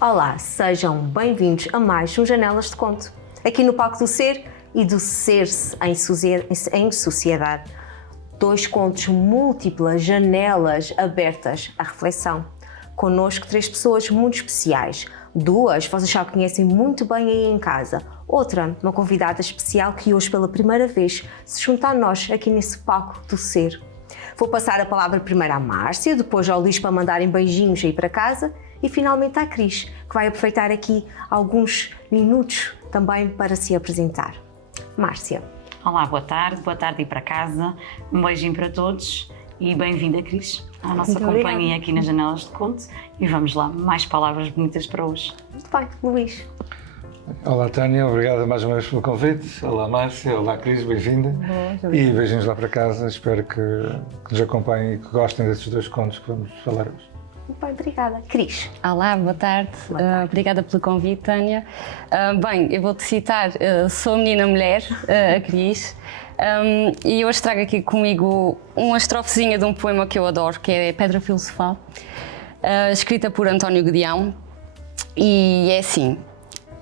Olá, sejam bem-vindos a mais um Janelas de Conto, aqui no palco do ser e do ser-se em sociedade. 2 contos, múltiplas janelas abertas à reflexão. Connosco 3 pessoas muito especiais. 2 vocês já conhecem muito bem aí em casa. Outra, uma convidada especial que hoje pela primeira vez se junta a nós aqui nesse palco do ser. Vou passar a palavra primeiro à Márcia, depois ao Luís para mandarem beijinhos aí para casa e finalmente à Cris, que vai aproveitar aqui alguns minutos também para se apresentar. Márcia. Olá, boa tarde aí para casa, um beijinho para todos e bem-vinda, Cris, à nossa companhia aqui nas Janelas de Conto e vamos lá, mais palavras bonitas para hoje. Muito bem, Luís. Olá, Tânia, obrigada mais uma vez pelo convite. Olá, Márcia, olá, Cris, bem-vinda. E beijinhos lá para casa, espero que nos acompanhem e que gostem desses 2 contos que vamos falar hoje. Muito bem, obrigada. Cris. Olá, boa tarde. Obrigada pelo convite, Tânia. Bem, eu vou-te citar, sou a menina mulher, a Cris, e hoje trago aqui comigo uma estrofezinha de um poema que eu adoro, que é Pedra Filosofal, escrita por António Guedião, e é assim: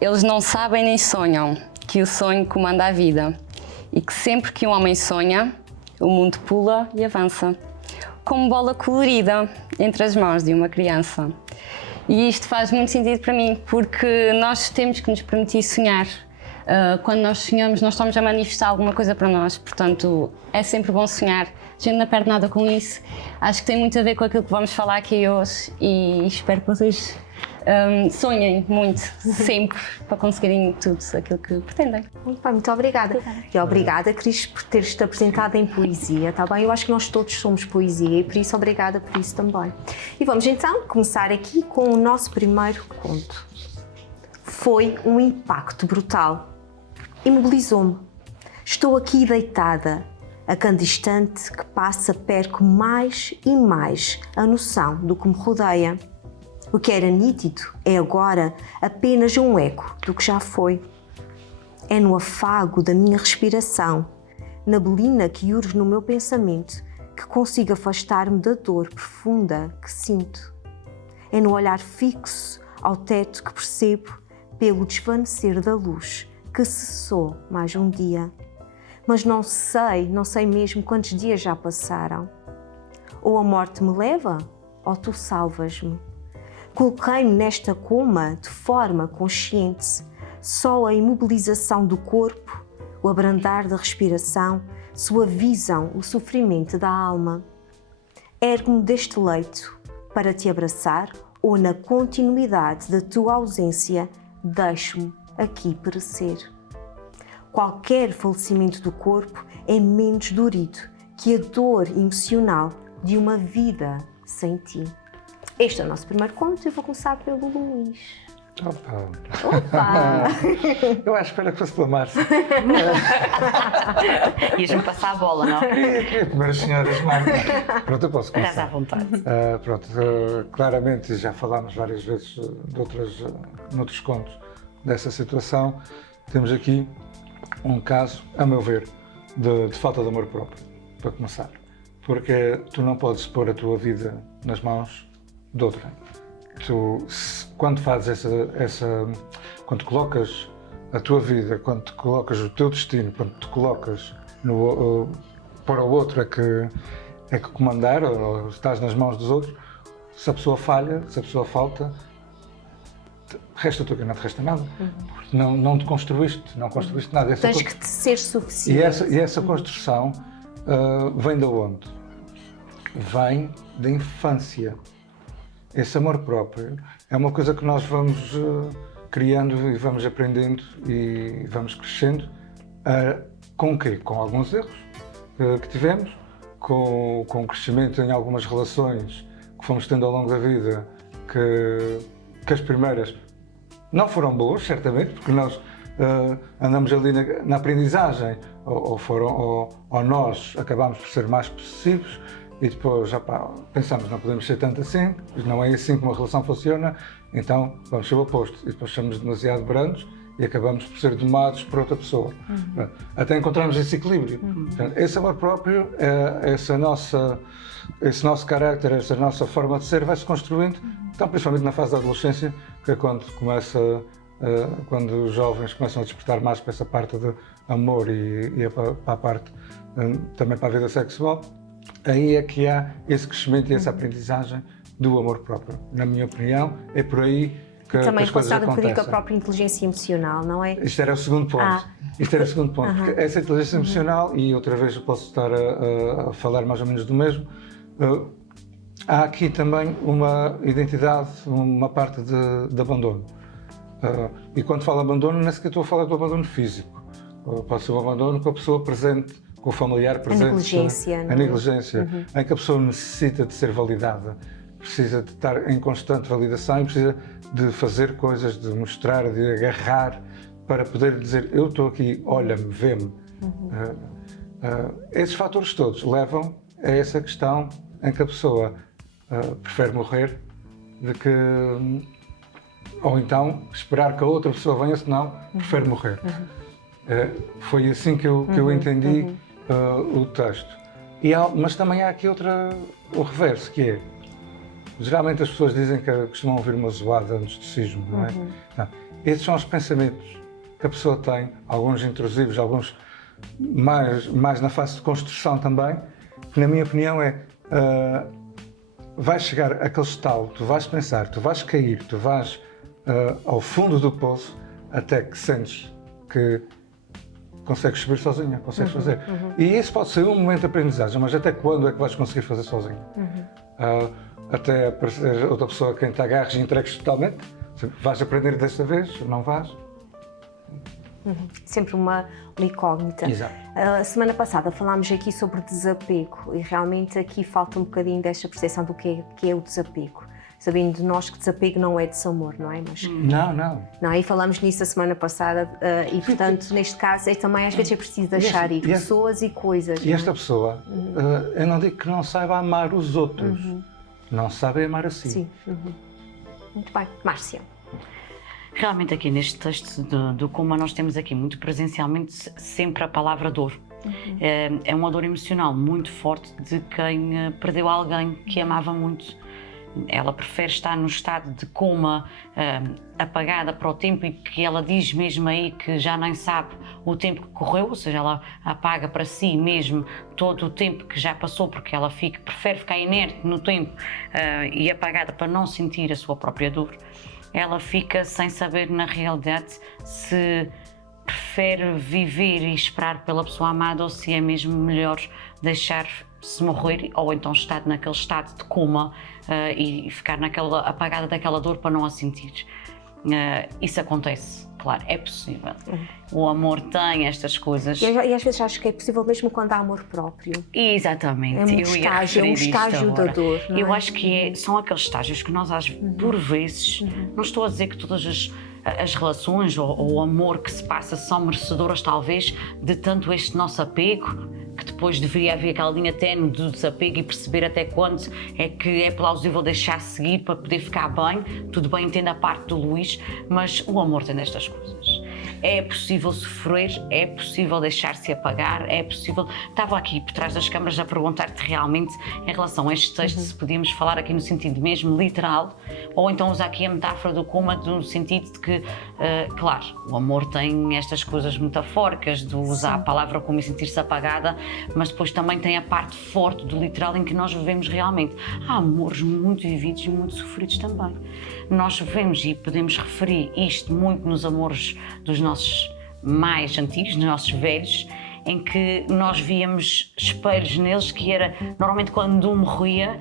eles não sabem nem sonham que o sonho comanda a vida e que sempre que um homem sonha, o mundo pula e avança, como bola colorida entre as mãos de uma criança. E isto faz muito sentido para mim, porque nós temos que nos permitir sonhar. Quando nós sonhamos, nós estamos a manifestar alguma coisa para nós, portanto, é sempre bom sonhar. A gente não perde nada com isso. Acho que tem muito a ver com aquilo que vamos falar aqui hoje e espero que vocês sonhem muito, sempre, para conseguirem tudo aquilo que pretendem. Muito bem, muito obrigada. E obrigada, Cris, por teres-te apresentado em poesia, está bem? Eu acho que nós todos somos poesia e por isso obrigada por isso também. E vamos então começar aqui com o nosso primeiro conto. Foi um impacto brutal. Imobilizou-me. Estou aqui deitada. A cada instante que passa perco mais e mais a noção do que me rodeia. O que era nítido é agora apenas um eco do que já foi. É no afago da minha respiração, na belina que urge no meu pensamento, que consigo afastar-me da dor profunda que sinto. É no olhar fixo ao teto que percebo, pelo desvanecer da luz, que cessou mais um dia. Mas não sei mesmo quantos dias já passaram. Ou a morte me leva, ou tu salvas-me. Coloquei-me nesta coma de forma consciente. Só a imobilização do corpo, o abrandar da respiração, suavizam o sofrimento da alma. Ergo-me deste leito para te abraçar ou, na continuidade da tua ausência, deixo-me aqui perecer. Qualquer falecimento do corpo é menos dorido que a dor emocional de uma vida sem ti. Este é o nosso primeiro conto e eu vou começar pelo Luís. Opa! Eu acho que espera que fosse pela Márcia. Ias-me passar a bola, não? Queria primeiro as senhoras, Márcia. Pronto, eu posso começar. Estás à vontade. Claramente, já falámos várias vezes noutros contos dessa situação. Temos aqui um caso, a meu ver, de falta de amor próprio, para começar. Porque tu não podes pôr a tua vida nas mãos de outrem. Tu, quando fazes quando te colocas a tua vida, quando te colocas o teu destino, quando te colocas para o outro é que comandar, ou estás nas mãos dos outros, se a pessoa falha, se a pessoa falta, resta tu que não te resta nada. Porque não te construíste, não construíste nada. Tens que te ser suficiente. E essa construção vem de onde? Vem da infância. Esse amor próprio é uma coisa que nós vamos criando e vamos aprendendo e vamos crescendo. Com o quê? Com alguns erros que tivemos, com o crescimento em algumas relações que fomos tendo ao longo da vida, que as primeiras não foram boas, certamente, porque nós andamos ali na aprendizagem, ou nós acabamos por ser mais possessivos. E depois pensamos, não podemos ser tanto assim, não é assim que uma relação funciona, então vamos ser o oposto. E depois somos demasiado brandos e acabamos por ser domados por outra pessoa. Até encontrarmos esse equilíbrio. Portanto, esse amor próprio, esse nosso carácter, essa nossa forma de ser vai se construindo, então, principalmente na fase da adolescência, que é quando quando os jovens começam a despertar mais para essa parte de amor e para a parte também para a vida sexual, aí é que há esse crescimento e essa aprendizagem do amor próprio. Na minha opinião, é por aí que também as coisas relacionado um bocadinho com a acontecem. própria inteligência emocional, não é? Isto era o segundo ponto. Isto era o segundo ponto. Porque essa inteligência emocional, e outra vez eu posso estar a falar mais ou menos do mesmo, há aqui também uma identidade, uma parte de abandono. E quando falo abandono, não é sequer estou a falar do abandono físico. Pode ser o abandono com a pessoa presente, com o familiar presente. A negligência. A negligência, em que a pessoa necessita de ser validada, precisa de estar em constante validação e precisa de fazer coisas, de mostrar, de agarrar, para poder dizer, eu estou aqui, olha-me, vê-me. Esses fatores todos levam a essa questão em que a pessoa prefere morrer do que... ou então esperar que a outra pessoa venha, senão prefere morrer. Foi assim que eu entendi o texto. Mas também há aqui o reverso, que é, geralmente as pessoas dizem que costumam ouvir uma zoada antes do sismo, não é? Não. Esses são os pensamentos que a pessoa tem, alguns intrusivos, alguns mais na fase de construção também, que na minha opinião vais chegar àquele estalo, tu vais pensar, tu vais cair, tu vais ao fundo do poço, até que sentes que consegues subir sozinha, consegues fazer. E isso pode ser um momento de aprendizagem, mas até quando é que vais conseguir fazer sozinha? Até aparecer outra pessoa a quem te agarres e entregues totalmente? Vais aprender desta vez? Não vais? Sempre uma incógnita. Exato. A semana passada falámos aqui sobre desapego e realmente aqui falta um bocadinho desta percepção do que é o desapego. Sabendo de nós que desapego não é desamor, não é? Mas, não, e falámos nisso a semana passada e, portanto, neste caso, também às vezes é preciso deixar ir pessoas e coisas. E esta pessoa, eu não digo que não saiba amar os outros, não sabe amar a si. Sim. Muito bem. Márcia. Realmente aqui neste texto do Kuma nós temos aqui muito presencialmente sempre a palavra dor. É uma dor emocional muito forte de quem perdeu alguém que amava muito. Ela prefere estar no estado de coma, apagada para o tempo, e que ela diz mesmo aí que já nem sabe o tempo que correu, ou seja, ela apaga para si mesmo todo o tempo que já passou, porque ela prefere ficar inerte no tempo e apagada para não sentir a sua própria dor. Ela fica sem saber na realidade se prefere viver e esperar pela pessoa amada ou se é mesmo melhor deixar-se morrer, ou então estar naquele estado de coma e ficar apagada daquela dor para não a sentir. Isso acontece, claro, é possível. O amor tem estas coisas. E às vezes acho que é possível mesmo quando há amor próprio. Exatamente. É um estágio da dor. Não é? Eu acho que são aqueles estágios que nós, por vezes, não estou a dizer que todas as relações ou o amor que se passa são merecedoras, talvez, de tanto este nosso apego, que depois deveria haver aquela linha ténue do desapego e perceber até quando é que é plausível deixar seguir para poder ficar bem. Tudo bem, entendo a parte do Luís, mas o amor tem destas coisas. É possível sofrer, é possível deixar-se apagar, é possível... Estava aqui por trás das câmaras a perguntar-te realmente em relação a este texto se podíamos falar aqui no sentido mesmo literal, ou então usar aqui a metáfora do Kuma no sentido de que, claro, o amor tem estas coisas metafóricas de usar a palavra como e sentir-se apagada, mas depois também tem a parte forte do literal em que nós vivemos realmente. Há amores muito vividos e muito sofridos também. Nós vemos e podemos referir isto muito nos amores dos nossos mais antigos, dos nossos velhos, em que nós víamos espelhos neles, que era, normalmente quando um morria,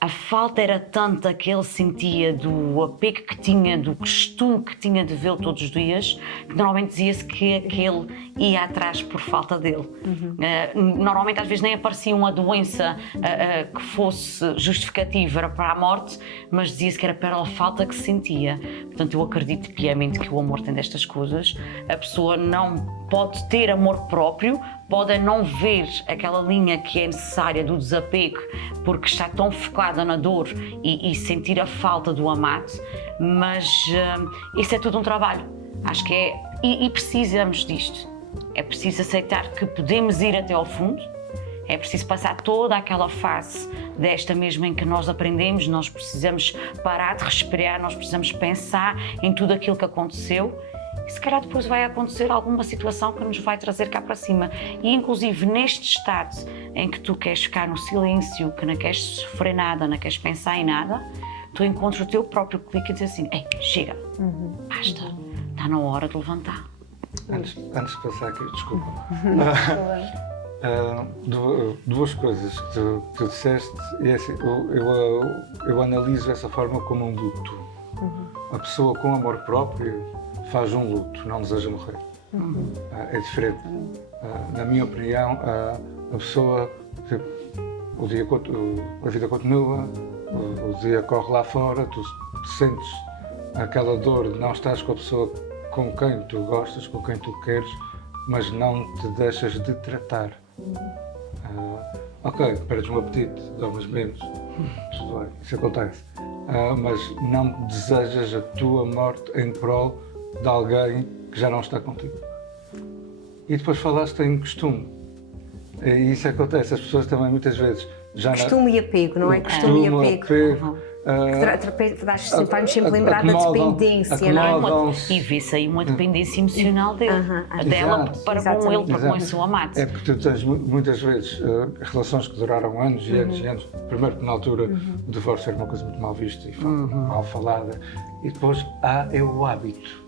a falta era tanta que ele sentia do apego que tinha, do costume que tinha de vê-lo todos os dias, que normalmente dizia-se que aquele ia atrás por falta dele. Normalmente às vezes nem aparecia uma doença que fosse justificativa para a morte, mas dizia-se que era pela falta que se sentia. Portanto, eu acredito piamente que o amor tem destas coisas. A pessoa não pode ter amor próprio, pode não ver aquela linha que é necessária do desapego, porque está tão focada na dor e sentir a falta do amado, mas isso é tudo um trabalho. Acho que é. E precisamos disto. É preciso aceitar que podemos ir até ao fundo. É preciso passar toda aquela fase desta mesmo em que nós aprendemos, nós precisamos parar de respirar, nós precisamos pensar em tudo aquilo que aconteceu e se calhar depois vai acontecer alguma situação que nos vai trazer cá para cima. E inclusive neste estado em que tu queres ficar no silêncio, que não queres sofrer nada, não queres pensar em nada, tu encontras o teu próprio clique e dizes assim, ei, chega, basta, está na hora de levantar. Antes de passar aqui, desculpa. Duas coisas que tu disseste, e é assim, eu analiso essa forma como um luto. A pessoa com amor próprio faz um luto, não deseja morrer. É diferente. Na minha opinião, a pessoa, tipo, a vida continua, o dia corre lá fora, tu sentes aquela dor de não estás com a pessoa com quem tu gostas, com quem tu queres, mas não te deixas de tratar. Ok, perdes um apetite, dormes menos, tudo bem, isso acontece. Mas não desejas a tua morte em prol de alguém que já não está contigo. E depois falaste em costume. E isso acontece, as pessoas também muitas vezes já... Costume e apego, não é? Costume e apego. Vai-nos sempre lembrar da dependência, não é? E vê-se aí uma dependência emocional dele, dela para com ele, para com o seu amado. É porque tu tens muitas vezes relações que duraram anos e anos e anos. Primeiro porque na altura o divórcio era uma coisa muito mal vista e mal falada. E depois é o hábito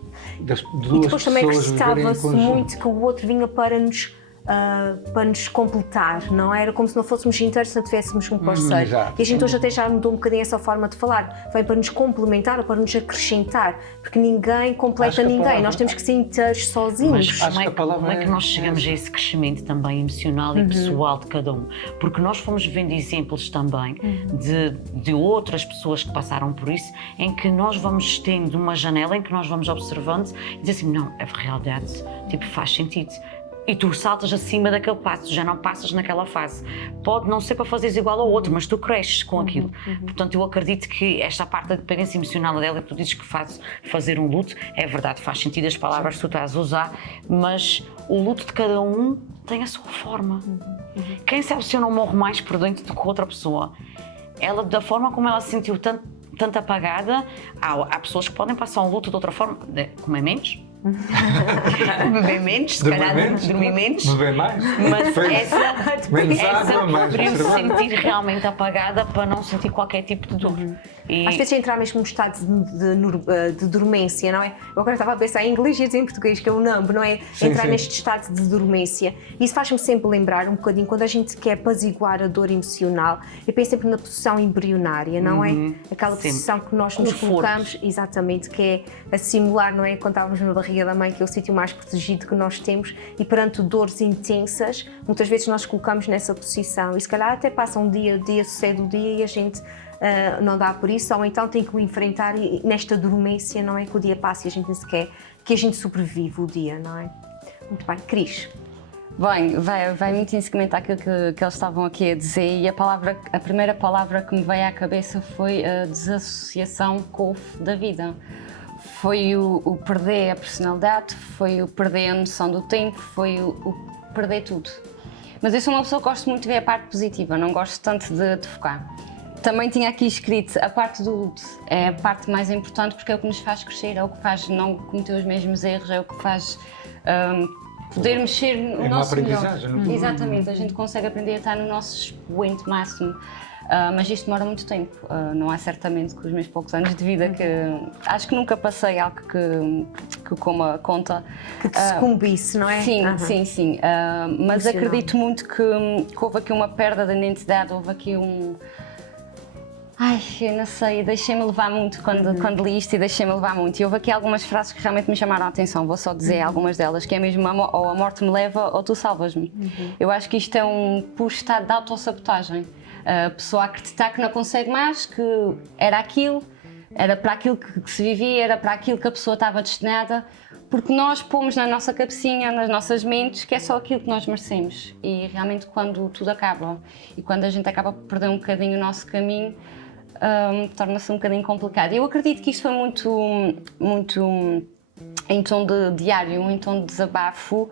das duas pessoas. E depois também acrescentava-se muito que o outro vinha para nos completar, não é? Era como se não fôssemos inteiros se não tivéssemos um parceiro. E a gente hoje até já mudou um bocadinho essa forma de falar. Vem para nos complementar ou para nos acrescentar, porque ninguém completa ninguém. Nós temos que ser inteiros sozinhos. Mas como é que nós chegamos a esse crescimento também emocional e pessoal de cada um? Porque nós fomos vendo exemplos também de outras pessoas que passaram por isso, em que nós vamos tendo uma janela em que nós vamos observando e dizer assim, não, é realidade, tipo, faz sentido. E tu saltas acima daquele passo, já não passas naquela fase. Pode não ser para fazeres igual ao outro, mas tu cresces com aquilo. Portanto, eu acredito que esta parte da dependência emocional dela, que tu dizes que faz fazer um luto, é verdade, faz sentido as palavras que tu estás a usar, mas o luto de cada um tem a sua forma. Quem sabe se eu não morro mais por dentro do que outra pessoa? Ela, da forma como ela se sentiu tanto apagada, há pessoas que podem passar um luto de outra forma, comer menos, beber menos, se calhar dormir menos, beber mais, mas essa mais por se sentir realmente apagada para não sentir qualquer tipo de dor. E... Às vezes entrar mesmo num estado de dormência, não é? Eu agora estava a pensar em inglês e a dizer em português, que é o numb, não é? Entrar neste estado de dormência. Isso faz-me sempre lembrar um bocadinho, quando a gente quer apaziguar a dor emocional, eu penso sempre na posição embrionária, não é? Aquela posição que nós nos colocamos, exatamente, que é a simular, não é? Quando estávamos na barriga da mãe, que é o sítio mais protegido que nós temos, e perante dores intensas, muitas vezes nós colocamos nessa posição, e se calhar até passa um dia sucede o dia e a gente não dá por isso, ou então tem que o enfrentar nesta dormência, não é? Que o dia passa e a gente nem sequer, que a gente sobrevive o dia, não é? Muito bem, Cris. Bem, vai muito em seguimento àquilo que eles estavam aqui a dizer, e a primeira palavra que me veio à cabeça foi a desassociação com o da vida. Foi o perder a personalidade, foi o perder a noção do tempo, foi o perder tudo. Mas eu sou uma pessoa que gosto muito de ver a parte positiva, não gosto tanto de focar. Também tinha aqui escrito a parte do luto, é a parte mais importante porque é o que nos faz crescer, é o que faz não cometer os mesmos erros, é o que faz podermos ser o nosso melhor. Exatamente, a gente consegue aprender a estar no nosso expoente máximo. Mas isto demora muito tempo, não é certamente com os meus poucos anos de vida que acho que nunca passei algo que coma conta. Que te sucumbisse, não é? Sim. Mas acredito muito que houve aqui uma perda de identidade, houve aqui eu não sei, deixei-me levar muito quando li isto e deixei-me levar muito. E houve aqui algumas frases que realmente me chamaram a atenção, vou só dizer algumas delas, que é mesmo ou a morte me leva ou tu salvas-me. Eu acho que isto é um puro estado de autossabotagem. A pessoa acreditar que não consegue mais, que era para aquilo que se vivia, era para aquilo que a pessoa estava destinada, porque nós pomos na nossa cabecinha, nas nossas mentes, que é só aquilo que nós merecemos. E realmente quando tudo acaba e quando a gente acaba por perder um bocadinho o nosso caminho, torna-se um bocadinho complicado. Eu acredito que isto foi muito em tom de diário, em tom de desabafo,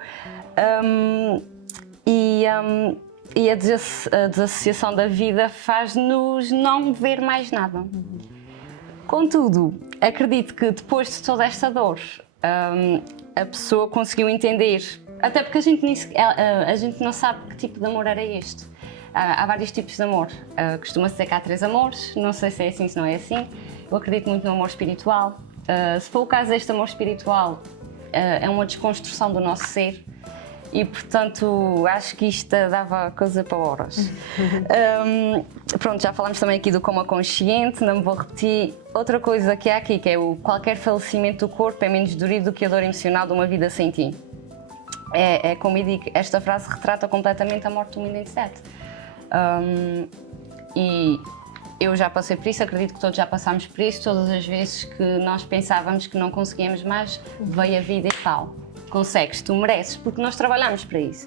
e a desassociação da vida faz-nos não ver mais nada. Contudo, acredito que depois de toda esta dor, a pessoa conseguiu entender, até porque a gente não sabe que tipo de amor era este. Há vários tipos de amor. Costuma-se dizer que há 3 amores, não sei se é assim, se não é assim. Eu acredito muito no amor espiritual. Se for o caso deste amor espiritual, é uma desconstrução do nosso ser e, portanto, acho que isto dava coisa para horas. Pronto, já falámos também aqui do coma consciente, não me vou repetir. Outra coisa que há aqui, que é qualquer falecimento do corpo é menos dorido do que a dor emocional de uma vida sem ti. É como eu digo, esta frase retrata completamente a morte de uma identidade. E eu já passei por isso, acredito que todos já passámos por isso. Todas as vezes que nós pensávamos que não conseguíamos mais, veio a vida e tal. Consegues, tu mereces, porque nós trabalhamos para isso.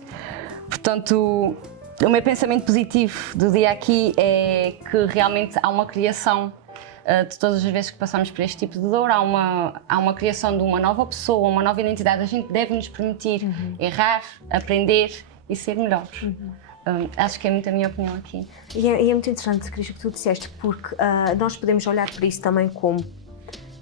Portanto, o meu pensamento positivo do dia aqui é que realmente há uma criação de todas as vezes que passamos por este tipo de dor, há uma criação de uma nova pessoa, uma nova identidade. A gente deve nos permitir errar, aprender e ser melhores. Acho que é muito a minha opinião aqui. E é muito interessante, Cris, o que tu disseste, porque nós podemos olhar para isso também como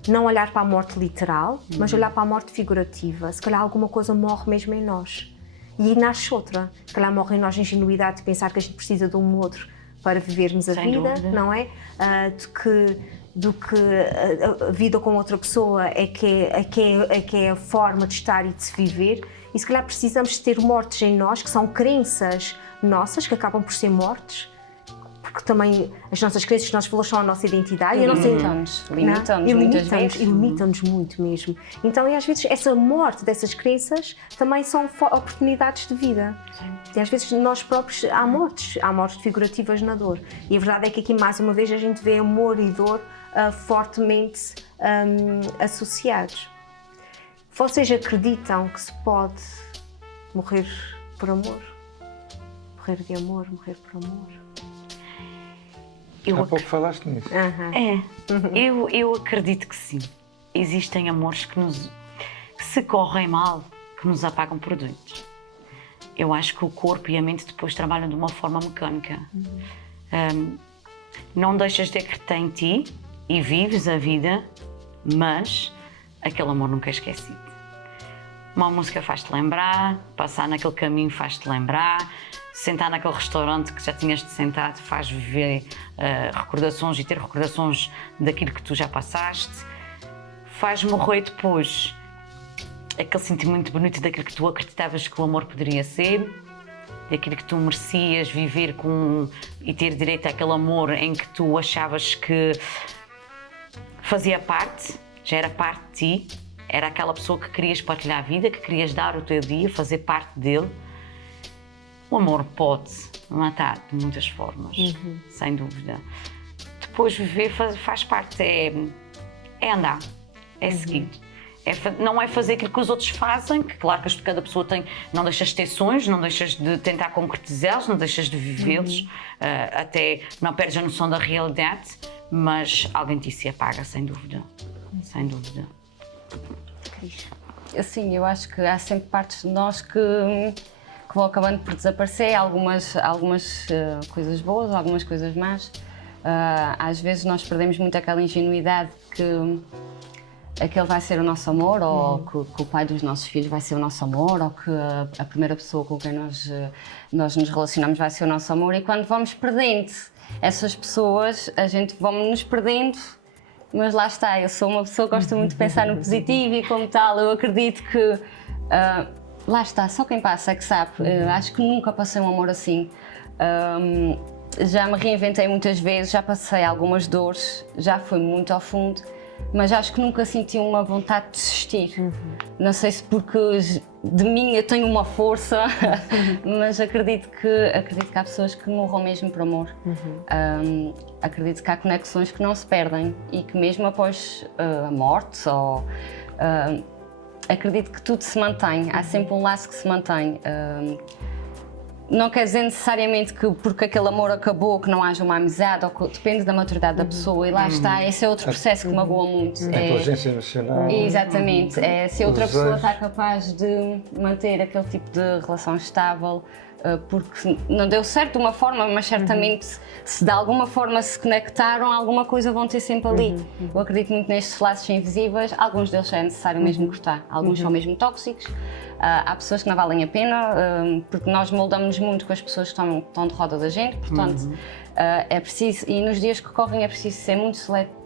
não olhar para a morte literal, mas olhar para a morte figurativa. Se calhar alguma coisa morre mesmo em nós. E aí nasce outra. Se calhar morre em nós a ingenuidade de pensar que a gente precisa de um outro para vivermos a vida, não é? Do que a vida com outra pessoa é que é a forma de estar e de se viver. E se calhar precisamos ter mortes em nós, que são crenças nossas, que acabam por ser mortes, porque também as nossas crenças, os nossos valores são a nossa identidade. E limitam-nos muito mesmo. Então, e às vezes, essa morte dessas crenças também são oportunidades de vida. E às vezes, nós próprios, há mortes figurativas na dor. E a verdade é que aqui, mais uma vez, a gente vê amor e dor fortemente associados. Vocês acreditam que se pode morrer por amor? Morrer de amor, morrer por amor? Há pouco falaste nisso. Eu acredito que sim. Existem amores que se correm mal, que nos apagam por dentro. Eu acho que o corpo e a mente depois trabalham de uma forma mecânica. Não deixas de acreditar em ti e vives a vida, mas aquele amor nunca é esquecido. Uma música faz-te lembrar, passar naquele caminho faz-te lembrar, sentar naquele restaurante que já tinhas de sentar faz viver recordações e ter recordações daquilo que tu já passaste. Faz morrer depois aquele sentimento bonito daquilo que tu acreditavas que o amor poderia ser, daquilo que tu merecias viver e ter direito àquele amor em que tu achavas que fazia parte, já era parte de ti, era aquela pessoa que querias partilhar a vida, que querias dar o teu dia, fazer parte dele. O amor pode matar de muitas formas, sem dúvida. Depois viver faz parte, é andar, é seguir. Não é fazer aquilo que os outros fazem, que claro que cada pessoa tem, não deixas de ter sonhos, não deixas de tentar concretizá-los, não deixas de vivê-los, até não perdes a noção da realidade, mas alguém de ti se apaga, sem dúvida, sem dúvida. Sim, eu acho que há sempre partes de nós que vão acabando por desaparecer, algumas coisas boas, algumas coisas más. Às vezes nós perdemos muito aquela ingenuidade que aquele vai ser o nosso amor, ou que o pai dos nossos filhos vai ser o nosso amor, ou que a primeira pessoa com quem nós nos relacionamos vai ser o nosso amor. E quando vamos perdendo essas pessoas, a gente vamos nos perdendo. Mas lá está, eu sou uma pessoa que gosta muito de pensar no positivo e como tal, eu acredito que, lá está, só quem passa é que sabe. Acho que nunca passei um amor assim. Já me reinventei muitas vezes, já passei algumas dores, já fui muito ao fundo, mas acho que nunca senti uma vontade de desistir. Não sei se porque de mim eu tenho uma força, mas acredito que há pessoas que morram mesmo por amor. Acredito que há conexões que não se perdem e que mesmo após a morte, acredito que tudo se mantém, há sempre um laço que se mantém. não quer dizer necessariamente que porque aquele amor acabou que não haja uma amizade, depende da maturidade da pessoa, e lá está, esse é outro processo que magoa muito. A inteligência emocional. Exatamente, se outra pessoa desejos. está capaz de manter aquele tipo de relação estável, porque não deu certo de uma forma, mas certamente se de alguma forma se conectaram, alguma coisa vão ter sempre ali. Eu acredito muito nestes laços invisíveis, alguns deles é necessário mesmo cortar, alguns são mesmo tóxicos, há pessoas que não valem a pena, porque nós moldamos muito com as pessoas que estão de roda da gente, portanto é preciso, e nos dias que correm é preciso ser muito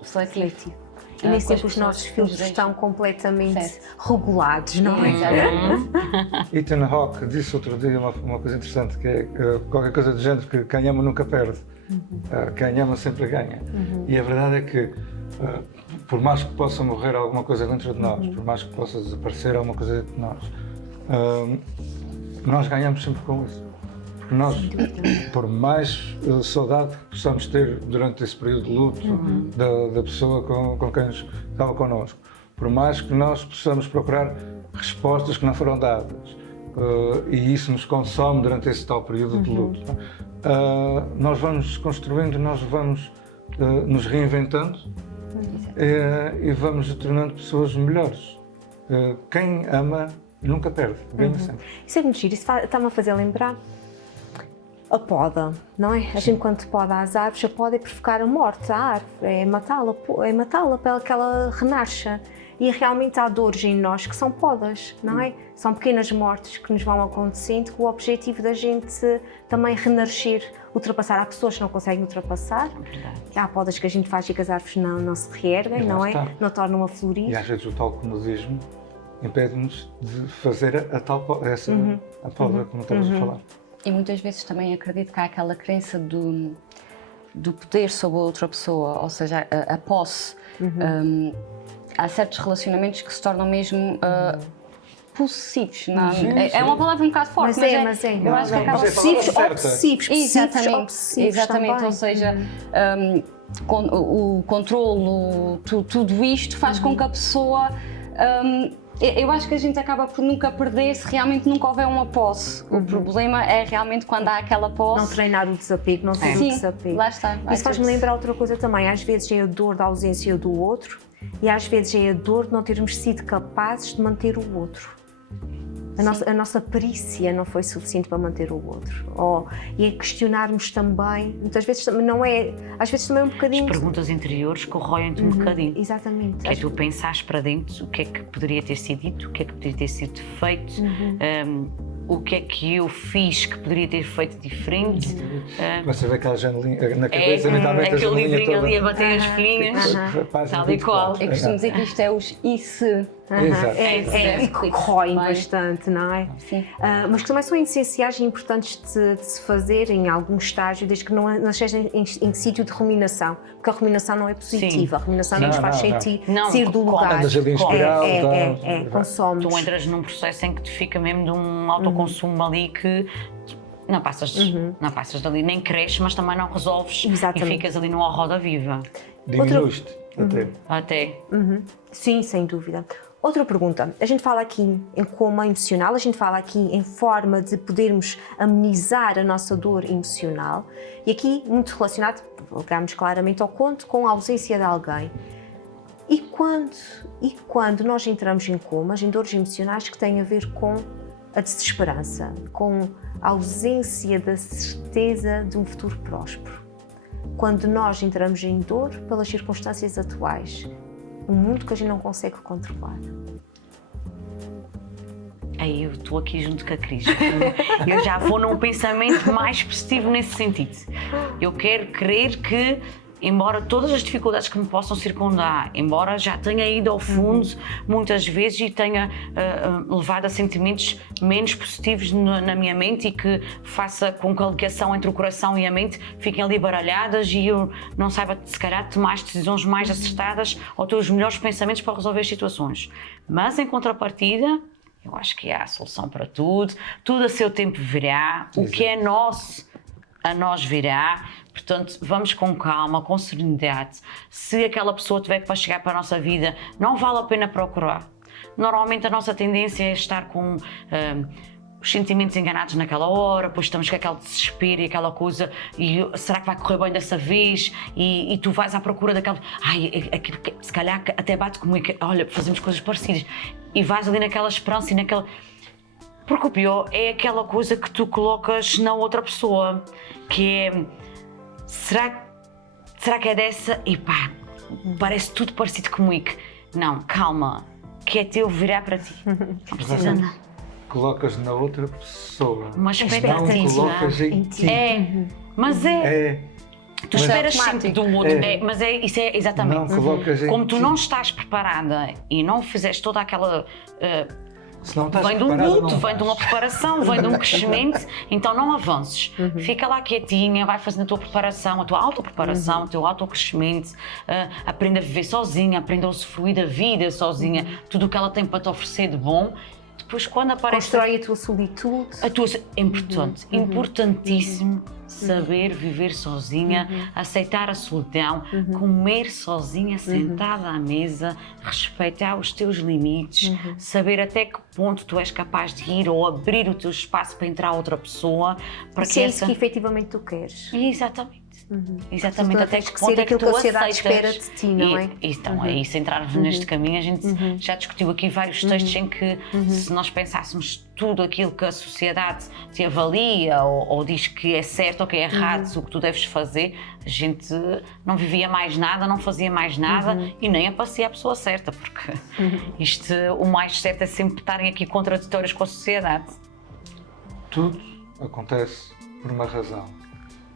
seletivo. E nem com sempre as os nossos pessoas que filtros nos estão completamente Certo. regulados, não é? Ethan Hawke disse outro dia uma coisa interessante, que é qualquer coisa do género que quem ama nunca perde, quem ama sempre ganha. E a verdade é que, por mais que possa morrer alguma coisa dentro de nós, por mais que possa desaparecer alguma coisa dentro de nós ganhamos sempre com isso. Porque nós, por mais saudade que possamos ter durante esse período de luto da pessoa com quem estava connosco, por mais que nós possamos procurar respostas que não foram dadas, e isso nos consome durante esse tal período de luto, nós vamos construindo, nós vamos nos reinventando e vamos nos tornando pessoas melhores. Quem ama nunca perde, ganha sempre. Isso é muito giro, isso está-me a fazer lembrar a poda, não é? A gente quando poda as árvores, a poda é provocar a morte à árvore, é matá-la para que ela renasça. E realmente há dores em nós que são podas, não é? São pequenas mortes que nos vão acontecendo com o objetivo da gente também renascer, ultrapassar. Há pessoas que não conseguem ultrapassar, há podas que a gente faz e que as árvores não se reerguem, não é? Não tornam a florir. E às vezes o tal comodismo impede-nos de fazer a poda, como estamos a falar. E muitas vezes também acredito que há aquela crença do poder sobre a outra pessoa, ou seja, a posse. Há certos relacionamentos que se tornam mesmo possessivos. Não? É uma palavra um bocado forte, mas é. Eu acho que acaba obsessivos, exatamente, também. ou seja, o controlo, tudo isto faz com que a pessoa... eu acho que a gente acaba por nunca perder se realmente nunca houver uma posse. O problema é realmente quando há aquela posse. Não treinar o desapego, não ter o desapego. Lá está. Isso faz-me lembrar outra coisa também. Às vezes é a dor da ausência do outro e às vezes é a dor de não termos sido capazes de manter o outro. A nossa perícia não foi suficiente para manter o outro. E é questionarmos também, muitas vezes não é, às vezes também um bocadinho... As perguntas interiores corroem-te um bocadinho. Exatamente. Que é tu pensares para dentro o que é que poderia ter sido dito, o que é que poderia ter sido feito, o que é que eu fiz que poderia ter feito diferente. Você vê aquela janelinha na cabeça, mentalmente a aquele janelinha livrinho toda. ali a bater as folhinhas, tal e qual. Eu costumo dizer que isto é os e se. E corroem bastante, não é? Sim. Mas que também são essenciais e importantes de se fazer em algum estágio, desde que não esteja em sítio de ruminação, porque a ruminação não é positiva, a ruminação não nos faz sentir sair do lugar. Andas ali em espiral, consome. Tu entras num processo em que te fica mesmo de um autoconsumo ali que não passas dali, nem cresces, mas também não resolves. Exatamente. E ficas ali numa roda viva. Diminuíste Até. Sim, sem dúvida. Outra pergunta, a gente fala aqui em coma emocional, a gente fala aqui em forma de podermos amenizar a nossa dor emocional e aqui muito relacionado, ligamos claramente ao conto, com a ausência de alguém. E quando nós entramos em comas, em dores emocionais que têm a ver com a desesperança, com a ausência da certeza de um futuro próspero. Quando nós entramos em dor pelas circunstâncias atuais, um mundo que a gente não consegue controlar. Aí eu estou aqui junto com a Cris. Eu já vou num pensamento mais positivo nesse sentido. Eu quero crer que, embora todas as dificuldades que me possam circundar, embora já tenha ido ao fundo muitas vezes e tenha levado a sentimentos menos positivos na minha mente e que faça com que a ligação entre o coração e a mente fiquem ali baralhadas e eu não saiba, se calhar, tomar as decisões mais acertadas ou ter os melhores pensamentos para resolver as situações. Mas, em contrapartida, eu acho que há a solução para tudo a seu tempo virá, o que é nosso a nós virá. Portanto, vamos com calma, com serenidade. Se aquela pessoa tiver para chegar para a nossa vida, não vale a pena procurar. Normalmente a nossa tendência é estar com os sentimentos enganados naquela hora, depois estamos com aquele desespero e aquela coisa, e será que vai correr bem dessa vez? E tu vais à procura daquela, aquilo que se calhar até bate comigo, olha, fazemos coisas parecidas, e vais ali naquela esperança e naquela... Porque o pior é aquela coisa que tu colocas na outra pessoa, que é, será que é dessa? E pá, parece tudo parecido comigo. Não, calma, que é teu virar para ti. Não precisa nada. Colocas na outra pessoa. Uma expectativa. Não colocas em ti. Mas tu esperas sempre do outro. Isso é exatamente. Não colocas em Como tu ti. não estás preparada e não fizeste toda aquela. Se não estás Vem de um preparada, luto, não vem de uma vais. preparação, vem de um crescimento, então não avances. Fica lá quietinha, vai fazendo a tua preparação, a tua autopreparação, o teu autocrescimento, aprenda a viver sozinha, aprenda a usufruir da vida sozinha, tudo o que ela tem para te oferecer de bom. Depois, quando aparece. Constrói a tua solitude. É importante, importantíssimo saber viver sozinha, aceitar a solidão, comer sozinha, sentada à mesa, respeitar os teus limites, saber até que ponto tu és capaz de ir ou abrir o teu espaço para entrar outra pessoa. Para Se é isso que efetivamente tu queres. Exatamente. Exatamente, Portanto, até tens que que ponto ser é que aquilo tu que a sociedade aceitas. espera de ti, não é? Então, é isso, entrarmos neste caminho, a gente já discutiu aqui vários textos em que se nós pensássemos tudo aquilo que a sociedade te avalia ou diz que é certo ou que é errado, o que tu deves fazer, a gente não vivia mais nada, não fazia mais nada e nem aparecia a pessoa certa, porque isto, o mais certo é sempre estarem aqui contraditórios com a sociedade. Tudo acontece por uma razão.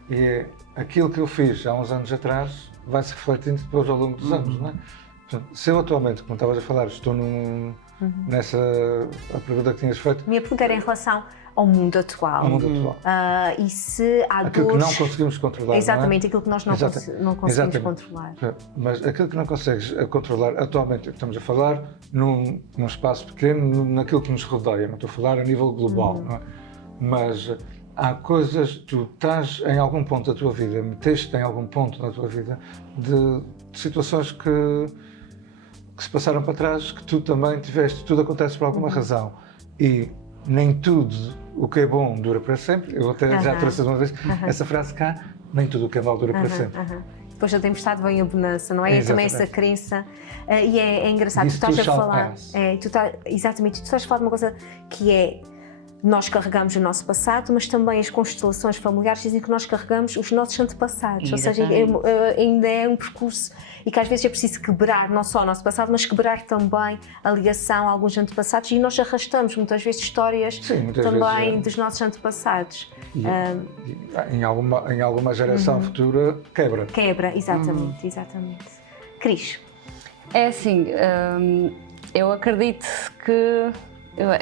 E é aquilo que eu fiz há uns anos atrás vai-se refletindo depois ao longo dos anos, não é? Portanto, se eu atualmente, como estavas a falar, estou nessa a pergunta que tinhas feito, A minha pergunta era em relação ao mundo atual. ao mundo atual. E se há Aquilo que dores... não conseguimos controlar, Exatamente, não é? aquilo que nós não conseguimos Exatamente. controlar. Mas aquilo que não consegues controlar, atualmente estamos a falar num espaço pequeno, naquilo que nos rodeia, não estou a falar a nível global, não é? Mas há coisas, tu estás em algum ponto da tua vida, meteste em algum ponto da tua vida de situações que se passaram para trás, que tu também tiveste, tudo acontece por alguma razão e nem tudo o que é bom dura para sempre. Eu até já trouxe uma vez essa frase cá, nem tudo o que é mau dura para sempre. Depois da tempestade vem a bonança, não é? E também essa crença. E é engraçado, tu estás a falar. Exatamente, tu estás a falar de uma coisa que é. Nós carregamos o nosso passado, mas também as constelações familiares dizem que nós carregamos os nossos antepassados. Exatamente. Ou seja, ainda é um percurso e que às vezes é preciso quebrar não só o nosso passado, mas quebrar também a ligação a alguns antepassados e nós arrastamos muitas vezes histórias muitas também vezes, dos nossos antepassados. Em alguma geração futura quebra. Quebra, exatamente, exatamente. Cris? É assim, eu acredito que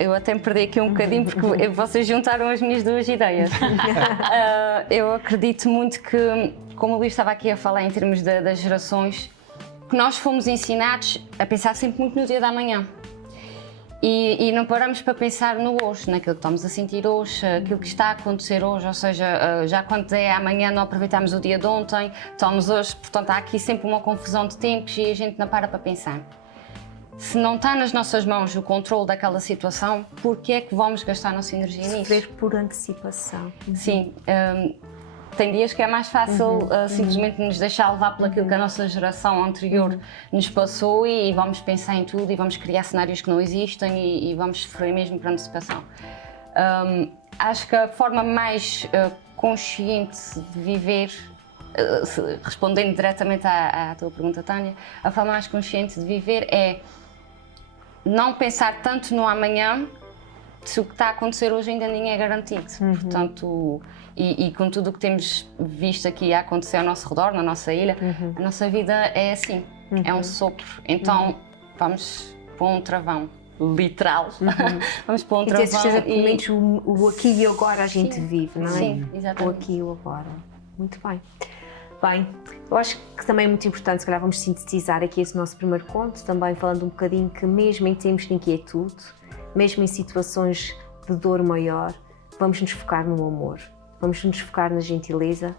eu até me perdi aqui um bocadinho porque vocês juntaram as minhas duas ideias. Eu acredito muito que, como o Luís estava aqui a falar em termos das gerações, que nós fomos ensinados a pensar sempre muito no dia da manhã. E não paramos para pensar no hoje, naquilo que estamos a sentir hoje, aquilo que está a acontecer hoje, ou seja, já quando é amanhã não aproveitamos o dia de ontem, estamos hoje, portanto há aqui sempre uma confusão de tempos e a gente não para pensar. Se não está nas nossas mãos o controle daquela situação, por que é que vamos gastar a nossa energia nisso? Sofrer por antecipação. Sim, tem dias que é mais fácil simplesmente nos deixar levar por aquilo que a nossa geração anterior nos passou e vamos pensar em tudo e vamos criar cenários que não existem e vamos sofrer mesmo por antecipação. Acho que a forma mais consciente de viver, respondendo diretamente à tua pergunta, Tânia, a forma mais consciente de viver é não pensar tanto no amanhã, se o que está a acontecer hoje ainda nem é garantido. Portanto, e com tudo o que temos visto aqui a acontecer ao nosso redor, na nossa ilha, a nossa vida é assim, é um sopro. Então, vamos para um travão, literal. Vamos para um travão. E ter certeza que pelo menos o aqui e o agora a gente vive, não é? Sim, exatamente. O aqui e o agora. Muito bem. Bem, eu acho que também é muito importante, se calhar vamos sintetizar aqui esse nosso primeiro conto, também falando um bocadinho que mesmo em tempos de inquietude, mesmo em situações de dor maior, vamos nos focar no amor, vamos nos focar na gentileza,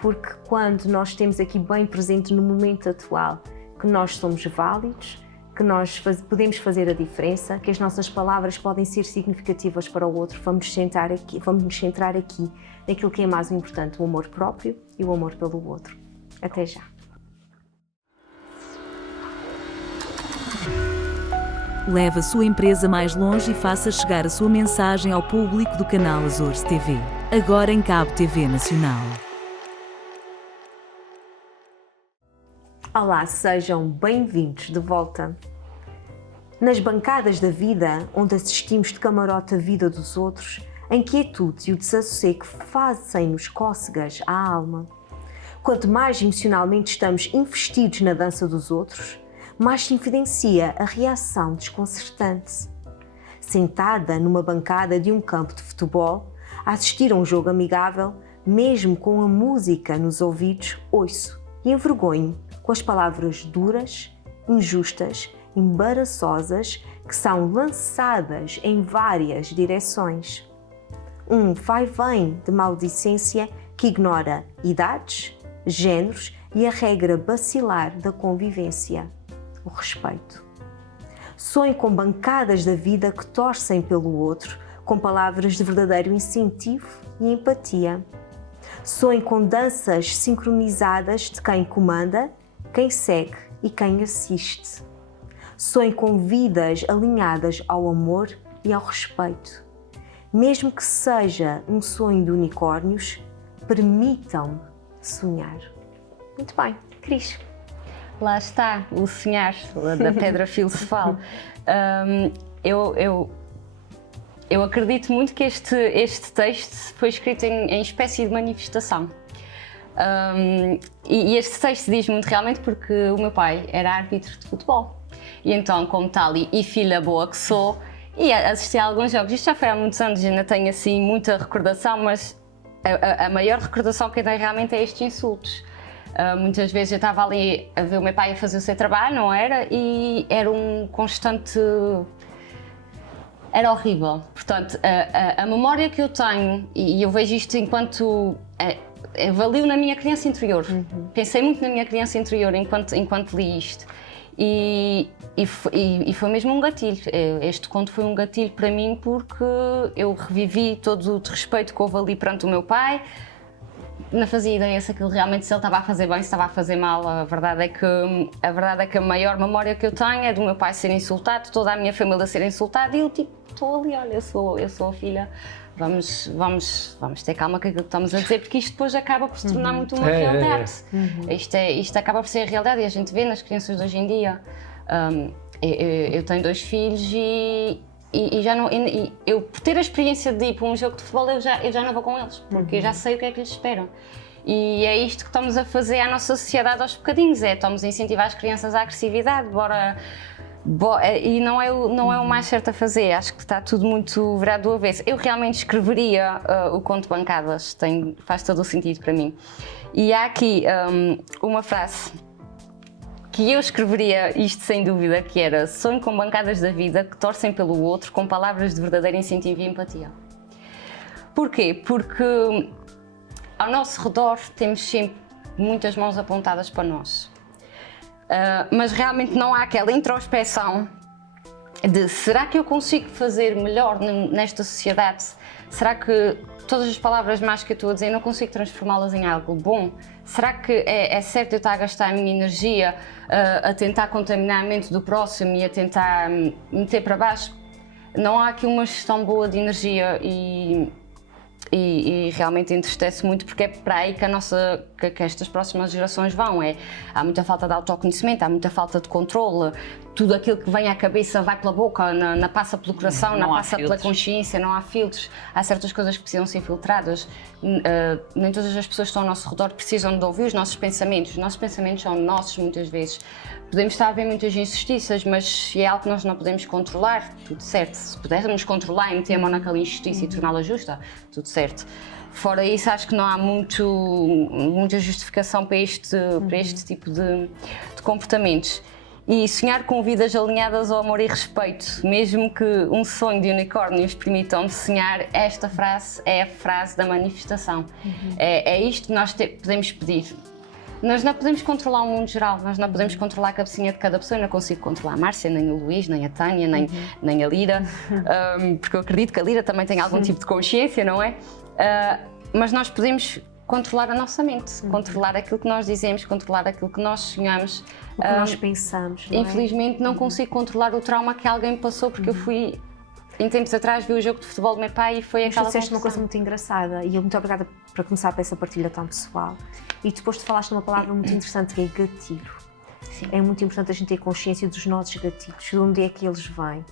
porque quando nós temos aqui bem presente no momento atual que nós somos válidos, que nós podemos fazer a diferença, que as nossas palavras podem ser significativas para o outro. Vamos nos centrar aqui naquilo que é mais importante, o amor próprio e o amor pelo outro. Até já. Leve a sua empresa mais longe e faça chegar a sua mensagem ao público do canal Azores TV. Agora em Cabo TV Nacional. Olá, sejam bem-vindos de volta. Nas bancadas da vida, onde assistimos de camarote a vida dos outros, a inquietude e o desassossego fazem-nos cócegas à alma. Quanto mais emocionalmente estamos investidos na dança dos outros, mais se evidencia a reação desconcertante. Sentada numa bancada de um campo de futebol, a assistir a um jogo amigável, mesmo com a música nos ouvidos, ouço e envergonho com as palavras duras, injustas, embaraçosas que são lançadas em várias direções. Um vai-vem de maldicência que ignora idades, géneros e a regra basilar da convivência, o respeito. Sonho com bancadas da vida que torcem pelo outro, com palavras de verdadeiro incentivo e empatia. Sonho com danças sincronizadas de quem comanda, quem segue e quem assiste. Sonho com vidas alinhadas ao amor e ao respeito. Mesmo que seja um sonho de unicórnios, permitam-me sonhar. Muito bem, Cris. Lá está, o sonhar da pedra filosofal. Eu acredito muito que este texto foi escrito em espécie de manifestação. E este texto diz muito realmente porque o meu pai era árbitro de futebol. E então, como tal, e filha boa que sou, e assisti a alguns jogos. Isto já foi há muitos anos, ainda tenho assim muita recordação, mas a maior recordação que eu tenho realmente é estes insultos. Muitas vezes eu estava ali a ver o meu pai a fazer o seu trabalho, não era? E era um constante... Era horrível. Portanto, a memória que eu tenho, e eu vejo isto enquanto... valeu na minha criança interior. Pensei muito na minha criança interior enquanto li isto. E foi mesmo um gatilho. Este conto foi um gatilho para mim porque eu revivi todo o desrespeito que houve ali perante o meu pai. Não fazia ideia se aquilo realmente, se ele estava a fazer bem, se estava a fazer mal. A verdade é que a maior memória que eu tenho é do meu pai ser insultado, toda a minha família ser insultada e eu tipo, estou ali, olha, eu sou a filha. Vamos ter calma com aquilo que estamos a dizer, porque isto depois acaba por se tornar muito uma realidade. Isto acaba por ser a realidade e a gente vê nas crianças de hoje em dia. Eu tenho 2 filhos e já não... eu, por ter a experiência de ir para um jogo de futebol, eu já não vou com eles, porque eu já sei o que é que lhes esperam. E é isto que estamos a fazer à nossa sociedade aos bocadinhos, estamos a incentivar as crianças à agressividade, e não é o mais certo a fazer, acho que está tudo muito virado do avesso. Eu realmente escreveria o conto Bancadas, faz todo o sentido para mim. E há aqui uma frase que eu escreveria, isto sem dúvida, que era: sonho com bancadas da vida que torcem pelo outro com palavras de verdadeiro incentivo e empatia. Porquê? Porque ao nosso redor temos sempre muitas mãos apontadas para nós. Mas realmente não há aquela introspeção de será que eu consigo fazer melhor nesta sociedade? Será que todas as palavras más que eu estou a dizer eu não consigo transformá-las em algo bom? Será que é certo eu estar a gastar a minha energia a tentar contaminar a mente do próximo e a tentar meter para baixo? Não há aqui uma gestão boa de energia e realmente entristece muito, porque é para aí que estas próximas gerações vão. Há muita falta de autoconhecimento, há muita falta de controle, tudo aquilo que vem à cabeça vai pela boca, passa pelo coração, não passa pela consciência, não há filtros, há certas coisas que precisam ser filtradas. Nem todas as pessoas que estão ao nosso redor precisam de ouvir os nossos pensamentos são nossos muitas vezes. Podemos estar a ver muitas injustiças, mas se é algo que nós não podemos controlar, tudo certo. Se pudermos controlar e meter a mão naquela injustiça e torná-la justa, tudo certo. Fora isso, acho que não há muita justificação para este tipo de comportamentos. E sonhar com vidas alinhadas ao amor e respeito, mesmo que um sonho de unicórnios permitam-me sonhar, esta frase é a frase da manifestação. É isto que nós podemos pedir. Nós não podemos controlar o mundo geral, nós não podemos controlar a cabecinha de cada pessoa. Eu não consigo controlar a Márcia, nem o Luís, nem a Tânia, nem a Lira, porque eu acredito que a Lira também tem algum tipo de consciência, não é? Mas nós podemos controlar a nossa mente, controlar aquilo que nós dizemos, controlar aquilo que nós sonhamos. O que nós pensamos, não é? Infelizmente não consigo controlar o trauma que alguém passou, porque eu fui, em tempos atrás, vi o jogo de futebol do meu pai e foi aquela disseste uma coisa confusão. muito engraçada e eu muito obrigada para começar por essa partilha tão pessoal. E depois tu falaste uma palavra muito interessante que é gatilho. Sim. É muito importante a gente ter consciência dos nossos gatilhos, de onde é que eles vêm.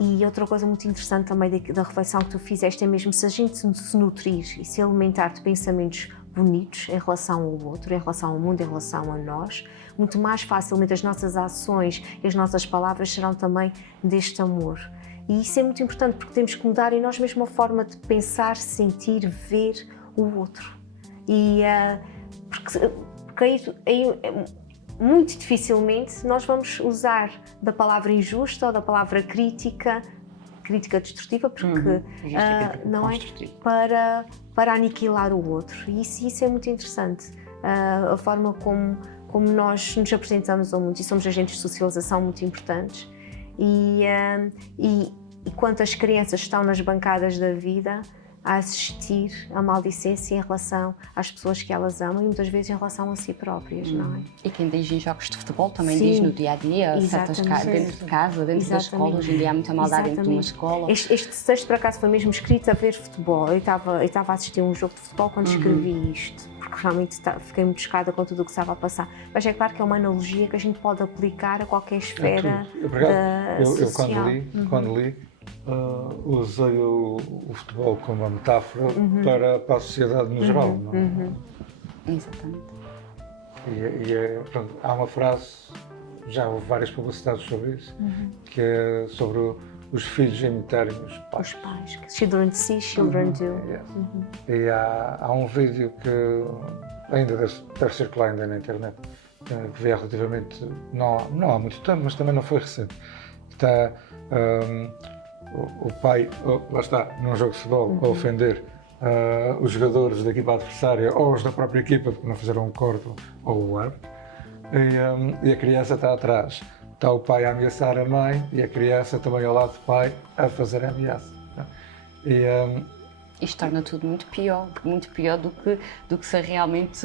E outra coisa muito interessante também da reflexão que tu fizeste é mesmo se a gente se nutrir e se alimentar de pensamentos bonitos em relação ao outro, em relação ao mundo, em relação a nós, muito mais facilmente as nossas ações e as nossas palavras serão também deste amor. E isso é muito importante porque temos que mudar em nós mesmo a forma de pensar, sentir, ver o outro. E porque aí muito dificilmente nós vamos usar da palavra injusta ou da palavra crítica destrutiva, porque não é para aniquilar o outro. E isso é muito interessante. A forma como nós nos apresentamos ao mundo e somos agentes de socialização muito importantes. E quantas crianças estão nas bancadas da vida a assistir à maldicência em relação às pessoas que elas amam e muitas vezes em relação a si próprias, não é? E quem diz em jogos de futebol também Sim, diz no dia-a-dia, certas exatamente. dentro de casa, dentro da escola. Exatamente. Hoje em dia há muita maldade dentro de uma Exatamente. escola. Este texto, por acaso, foi mesmo escrito a ver futebol. Eu estava a assistir a um jogo de futebol quando escrevi isto, porque realmente fiquei muito chocada com tudo o que estava a passar. Mas é claro que é uma analogia que a gente pode aplicar a qualquer esfera Eu social. quando li, usei o futebol como uma metáfora para a sociedade no geral. Não? Exatamente. Pronto, há uma frase, já houve várias publicidades sobre isso, que é sobre os filhos imitarem os pais. Os pais. Children see, children do. Yes. E há um vídeo que ainda deve circular ainda na internet, que veio relativamente, não há muito tempo, mas também não foi recente. Está o pai, lá está, num jogo de futebol, a ofender os jogadores da equipa adversária ou os da própria equipa porque não fizeram um corte ou o árbitro. E a criança está atrás. Está o pai a ameaçar a mãe e a criança também ao lado do pai a fazer a ameaça. Isto torna tudo muito pior do que se realmente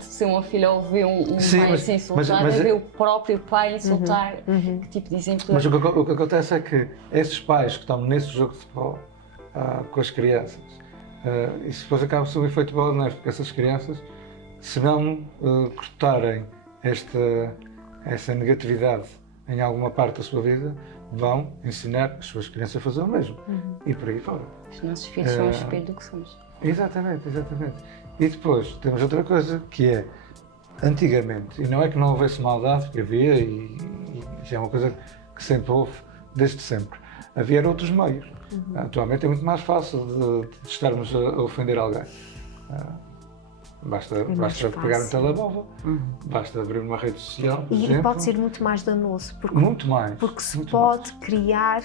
se uma filha ouve um pai se insultar, mas vê o próprio pai insultar. Que tipo de exemplo? Mas o que acontece é que esses pais que estão nesse jogo de futebol com as crianças, isso depois acaba sob o efeito balaneiro, porque essas crianças, se não cortarem essa negatividade em alguma parte da sua vida, vão ensinar as suas crianças a fazer o mesmo. E por aí fora. Os nossos filhos são o espelho do que somos. Exatamente. E depois temos outra coisa que é, antigamente, e não é que não houvesse maldade, porque havia, e já é uma coisa que sempre houve, desde sempre, havia outros meios. Atualmente é muito mais fácil de estarmos a ofender alguém. Basta pegar um telemóvel, basta abrir uma rede social, por exemplo. E pode ser muito mais danoso. Muito mais. Porque se pode criar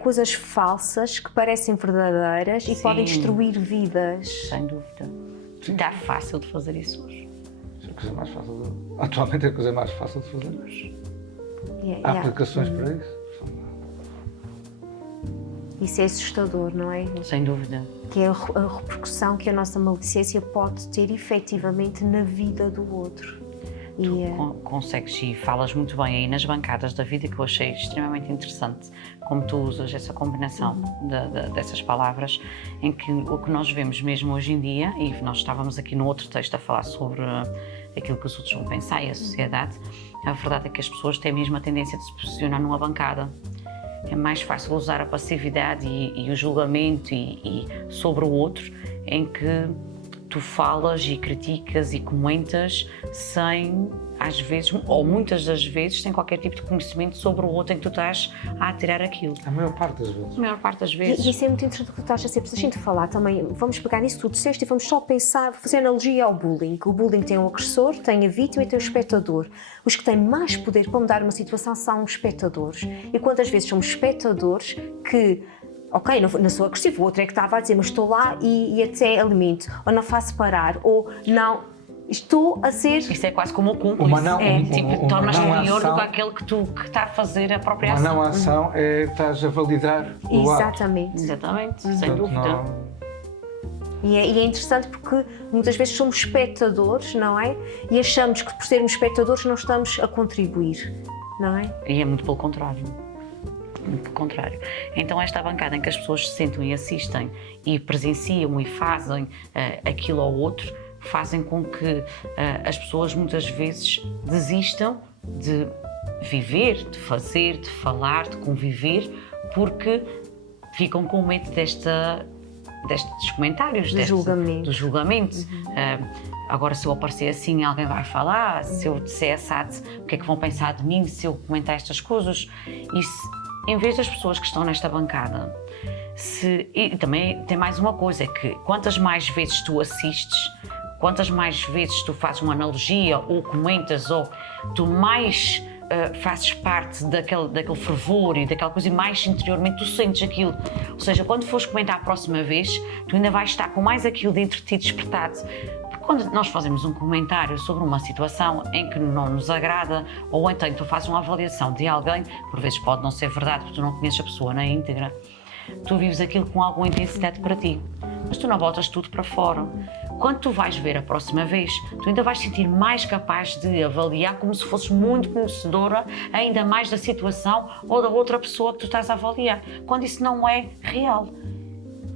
coisas falsas que parecem verdadeiras e Sim. podem destruir vidas. Sem dúvida. Está fácil de fazer isso hoje. É a coisa mais fácil atualmente é a coisa mais fácil de fazer hoje. Há aplicações para isso. Isso é assustador, não é? Sem dúvida. Que é a repercussão que a nossa maledicência pode ter efetivamente na vida do outro. Consegues e falas muito bem aí nas bancadas da vida, que eu achei extremamente interessante como tu usas essa combinação dessas palavras, em que o que nós vemos mesmo hoje em dia, e nós estávamos aqui no outro texto a falar sobre aquilo que os outros vão pensar e a sociedade, a verdade é que as pessoas têm mesmo a tendência de se posicionar numa bancada. É mais fácil usar a passividade e o julgamento e sobre o outro, em que tu falas e criticas e comentas sem, às vezes, ou muitas das vezes, sem qualquer tipo de conhecimento sobre o outro em que tu estás a atirar aquilo. A maior parte das vezes. A maior parte das vezes. E isso é muito interessante o que tu estás a dizer, porque a gente falar também, vamos pegar nisso que tu disseste e vamos só pensar, fazer analogia ao bullying. O bullying tem um agressor, tem a vítima e tem o espectador. Os que têm mais poder para mudar uma situação são os espectadores. E quantas vezes somos espectadores que, ok, não sou agressivo, o outro é que estava a dizer, mas estou lá e até alimento, ou não faço parar, ou não. estou a ser... Isso é quase como o cúmplice. Uma não- Tipo, tornas-te não pior do ação- que aquele que está a fazer a própria Uma ação. não ação é estás a validar o ato. Exatamente. Exatamente, sem Portanto, dúvida. não- E é interessante porque muitas vezes somos espectadores, não é? E achamos que por sermos espectadores não estamos a contribuir, não é? E é muito pelo contrário. Muito pelo contrário. Então, esta bancada em que as pessoas se sentam e assistem e presenciam e fazem aquilo ao outro, fazem com que as pessoas muitas vezes desistam de viver, de fazer, de falar, de conviver, porque ficam com medo destes comentários, do julgamento. Agora, se eu aparecer assim, alguém vai falar. Se eu disser assado, o que é que vão pensar de mim se eu comentar estas coisas? E em vez das pessoas que estão nesta bancada, e também tem mais uma coisa, é que quantas mais vezes tu assistes, quantas mais vezes tu fazes uma analogia ou comentas, ou tu mais fazes parte daquele fervor e daquela coisa, e mais interiormente tu sentes aquilo. Ou seja, quando fores comentar a próxima vez, tu ainda vais estar com mais aquilo dentro de ti despertado. Porque quando nós fazemos um comentário sobre uma situação em que não nos agrada, ou então tu fazes uma avaliação de alguém, por vezes pode não ser verdade, porque tu não conheces a pessoa na íntegra, tu vives aquilo com alguma intensidade para ti, mas tu não botas tudo para fora. Quando tu vais ver a próxima vez, tu ainda vais sentir mais capaz de avaliar como se fosses muito conhecedora ainda mais da situação ou da outra pessoa que tu estás a avaliar, quando isso não é real.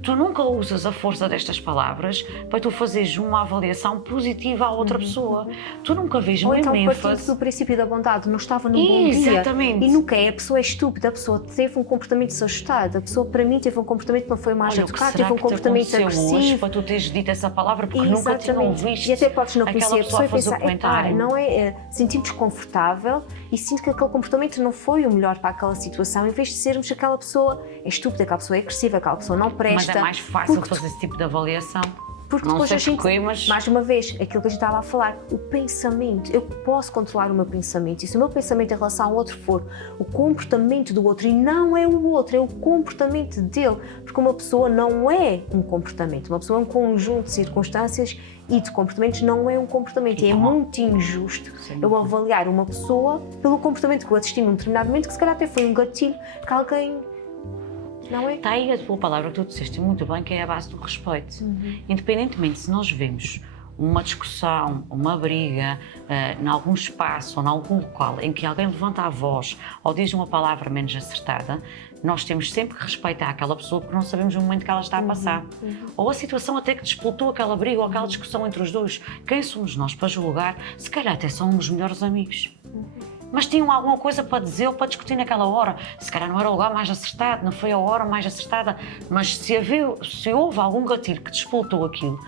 Tu nunca usas a força destas palavras para tu fazeres uma avaliação positiva à outra pessoa. Tu nunca vês Ou então mesmo partindo ênfase. do princípio da bondade, não estava num bom dia. Exatamente. E nunca é, a pessoa é estúpida, a pessoa teve um comportamento desajustado, a pessoa para mim teve um comportamento que não foi mais Olha, o que educado, será teve um que te comportamento aconteceu hoje agressivo. para tu teres dito essa palavra, porque nunca te Exatamente. ouviste E até podes não conhecer aquela a pessoa e fazer o pensar, comentário. não é, senti-me desconfortável e sinto que aquele comportamento não foi o melhor para aquela situação, em vez de sermos aquela pessoa é estúpida, aquela pessoa é agressiva, aquela pessoa não presta. Mas é mais fácil porque fazer esse tipo de avaliação. Porque Não depois sei a gente, porquê, mas... mais uma vez, aquilo que a gente estava a falar, o pensamento, eu posso controlar o meu pensamento, e se o meu pensamento em relação ao outro for o comportamento do outro, e não é o outro, é o comportamento dele, porque uma pessoa não é um comportamento, uma pessoa é um conjunto de circunstâncias e de comportamentos, não é um comportamento, e é muito injusto eu avaliar uma pessoa pelo comportamento que eu assisti num determinado momento, que se calhar até foi um gatilho que alguém... Não é? Está aí a tua palavra que tu disseste muito bem, que é a base do respeito. Independentemente se nós vemos uma discussão, uma briga, em algum espaço ou em algum local em que alguém levanta a voz ou diz uma palavra menos acertada, nós temos sempre que respeitar aquela pessoa porque não sabemos o momento que ela está a passar. Ou a situação até que disputou aquela briga ou aquela discussão entre os dois. Quem somos nós para julgar? Se calhar até são os melhores amigos. Mas tinham alguma coisa para dizer ou para discutir naquela hora. Se calhar não era o lugar mais acertado, não foi a hora mais acertada, mas se houve algum gatilho que disputou aquilo,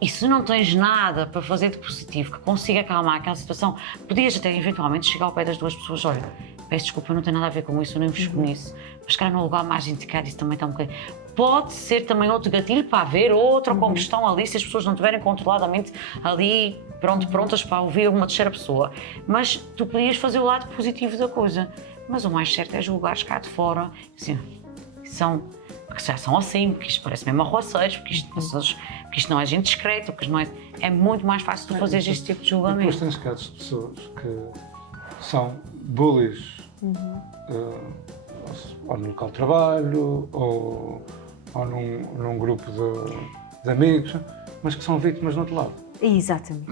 e se não tens nada para fazer de positivo que consiga acalmar aquela situação, podias até eventualmente chegar ao pé das duas pessoas, olha, peço desculpa, não tem nada a ver com isso, eu nem vos conheço, mas se calhar no lugar mais indicado isso também está um bocadinho... Pode ser também outro gatilho para haver outra combustão ali, se as pessoas não estiverem controladamente ali, prontas para ouvir uma terceira pessoa. Mas tu podias fazer o lado positivo da coisa. Mas o mais certo é julgares cá de fora, assim, porque já são assim, porque isto parece mesmo arroaceiros, porque isto não é gente discreta, porque não é... É muito mais fácil tu fazeres este tipo de julgamento. Depois tens casos de pessoas que são bullies, ou no local de trabalho, ou num grupo de amigos, mas que são vítimas do outro lado. Exatamente.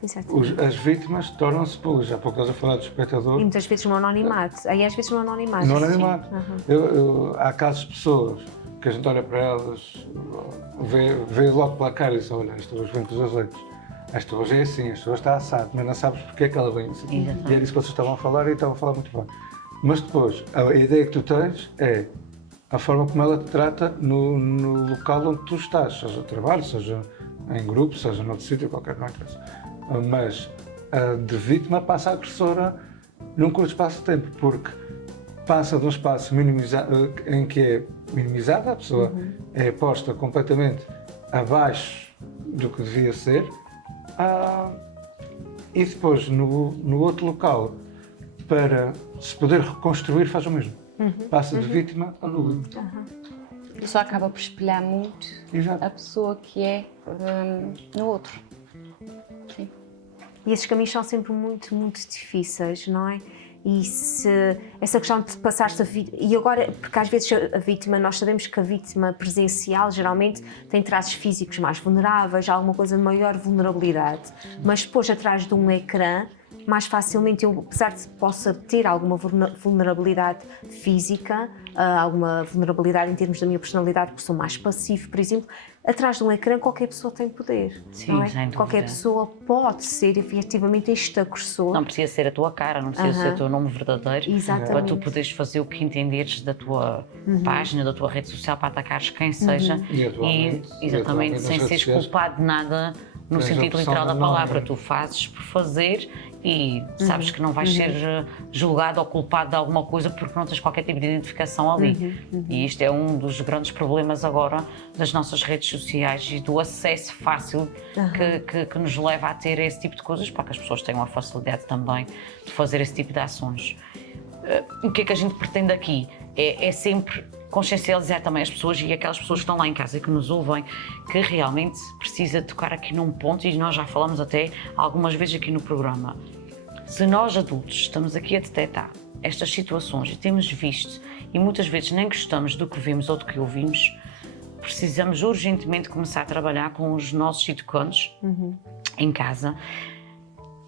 Exatamente. As vítimas tornam-se bullies. Há pouco estás a falar do espectador. E muitas vezes no anonimato. Aí às vezes no anonimato. No anonimato. Há casos de pessoas que a gente olha para elas, vê logo pela cara e diz, olha, esta hoje vem com os azeites. Esta hoje é assim, esta hoje está assado, mas não sabes porque é que ela vem assim. E é disso que vocês estavam a falar e estavam a falar muito bem. Mas depois, a ideia que tu tens é a forma como ela te trata no local onde tu estás, seja no trabalho, seja em grupo, seja noutro sítio, qualquer, não interessa. Mas a de vítima passa a agressora num curto espaço de tempo, porque passa de um espaço em que é minimizada, a pessoa é posta completamente abaixo do que devia ser, e depois no outro local, para se poder reconstruir, faz o mesmo. Passa de vítima a bullying. Só acaba por espelhar muito Exato. a pessoa que é no outro. E esses caminhos são sempre muito, muito difíceis, não é? E essa questão de passar-se a vítima, e agora, porque às vezes a vítima, nós sabemos que a vítima presencial geralmente tem traços físicos mais vulneráveis, há alguma coisa de maior vulnerabilidade, mas depois atrás de um ecrã, mais facilmente eu, apesar de possa ter alguma vulnerabilidade física, alguma vulnerabilidade em termos da minha personalidade, porque sou mais passivo, por exemplo, atrás de um ecrã qualquer pessoa tem poder. Sim, não é? sem dúvida. Qualquer pessoa pode ser efetivamente este agressor. Não precisa ser a tua cara, não precisa ser o teu nome verdadeiro, Exatamente. para tu poderes fazer o que entenderes da tua página, da tua rede social, para atacares quem seja E atualmente exatamente, sem nas seres redes sociais, culpado de nada no tens a sentido opção literal da de não, palavra. não é? Tu fazes por fazer e sabes que não vais ser julgado ou culpado de alguma coisa porque não tens qualquer tipo de identificação ali. E isto é um dos grandes problemas agora das nossas redes sociais e do acesso fácil que nos leva a ter esse tipo de coisas, para que as pessoas tenham a facilidade também de fazer esse tipo de ações. O que é que a gente pretende aqui? É sempre consciencializar também as pessoas e aquelas pessoas que estão lá em casa e que nos ouvem, que realmente precisa tocar aqui num ponto, e nós já falamos até algumas vezes aqui no programa. Se nós adultos estamos aqui a detectar estas situações e temos visto, e muitas vezes nem gostamos do que vimos ou do que ouvimos, precisamos urgentemente começar a trabalhar com os nossos educandos em casa,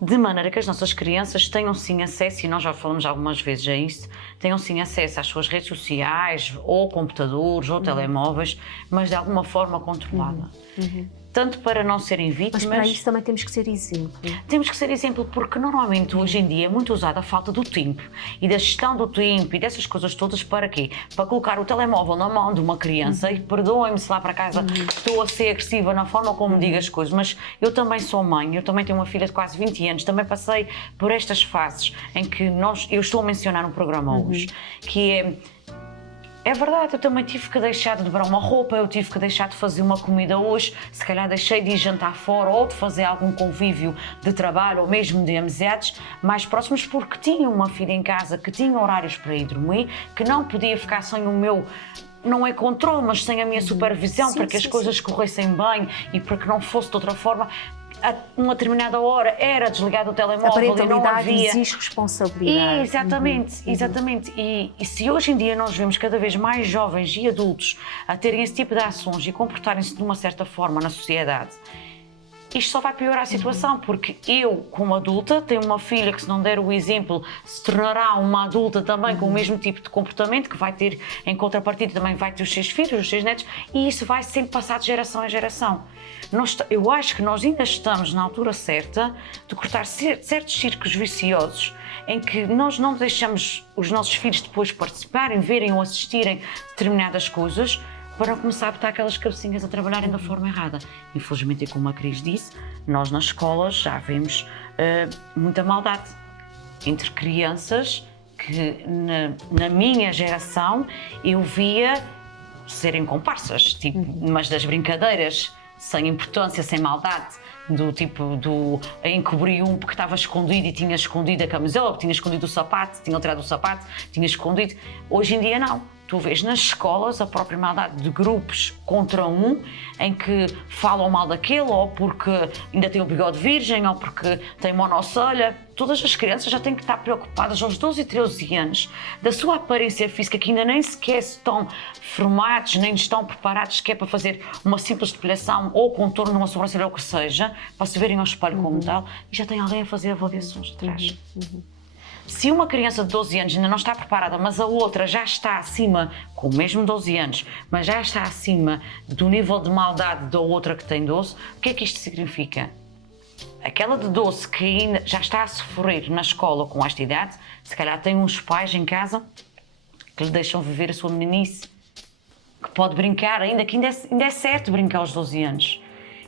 de maneira que as nossas crianças tenham sim acesso, e nós já falamos algumas vezes a isso, tenham sim acesso às suas redes sociais, ou computadores, ou telemóveis, mas de alguma forma controlada. Tanto para não serem vítimas... Mas para isso também temos que ser exemplo. Temos que ser exemplo, porque normalmente hoje em dia é muito usada a falta do tempo e da gestão do tempo e dessas coisas todas para quê? Para colocar o telemóvel na mão de uma criança, e perdoem-me se lá para casa estou a ser agressiva na forma como digo as coisas, mas eu também sou mãe, eu também tenho uma filha de quase 20 anos, também passei por estas fases em que eu estou a mencionar no programa hoje, que é verdade, eu também tive que deixar de dobrar uma roupa, eu tive que deixar de fazer uma comida hoje, se calhar deixei de ir jantar fora ou de fazer algum convívio de trabalho ou mesmo de amizades mais próximos, porque tinha uma filha em casa que tinha horários para ir dormir, que não podia ficar sem o meu, não é controle, mas sem a minha supervisão, para que as coisas corressem bem e para que não fosse de outra forma. A uma determinada hora era desligado o telemóvel A e não parentalidade havia... exige responsabilidade. Exatamente, exatamente. E se hoje em dia nós vemos cada vez mais jovens e adultos a terem esse tipo de ações e comportarem-se de uma certa forma na sociedade, isto só vai piorar a situação, porque eu, como adulta, tenho uma filha que, se não der o exemplo, se tornará uma adulta também com o mesmo tipo de comportamento, que vai ter, em contrapartida, também vai ter os seus filhos, os seus netos, e isso vai sempre passar de geração em geração. Eu acho que nós ainda estamos na altura certa de cortar certos círculos viciosos em que nós não deixamos os nossos filhos depois participarem, verem ou assistirem determinadas coisas, para começar a botar aquelas cabecinhas a trabalharem da forma errada. Infelizmente, como a Cris disse, nós nas escolas já vemos muita maldade entre crianças que na minha geração eu via serem comparsas, tipo, mas das brincadeiras, sem importância, sem maldade, do tipo, encobri um porque estava escondido e tinha escondido a camisola, tinha escondido o sapato, tinha tirado o sapato, tinha escondido. Hoje em dia não. Tu vês nas escolas a própria maldade de grupos contra um, em que falam mal daquele, ou porque ainda tem o bigode virgem, ou porque tem monocelha. Todas as crianças já têm que estar preocupadas aos 12 e 13 anos da sua aparência física, que ainda nem sequer estão formados, nem estão preparados sequer para fazer uma simples depilação ou contorno de uma sobrancelha ou o que seja, para se verem ao espelho como tal, e já tem alguém a fazer avaliações atrás. Se uma criança de 12 anos ainda não está preparada, mas a outra já está acima, com o mesmo 12 anos, mas já está acima do nível de maldade da outra que tem 12, o que é que isto significa? Aquela de 12 que ainda já está a sofrer na escola com esta idade, se calhar tem uns pais em casa que lhe deixam viver a sua meninice, que pode brincar, ainda é certo brincar aos 12 anos.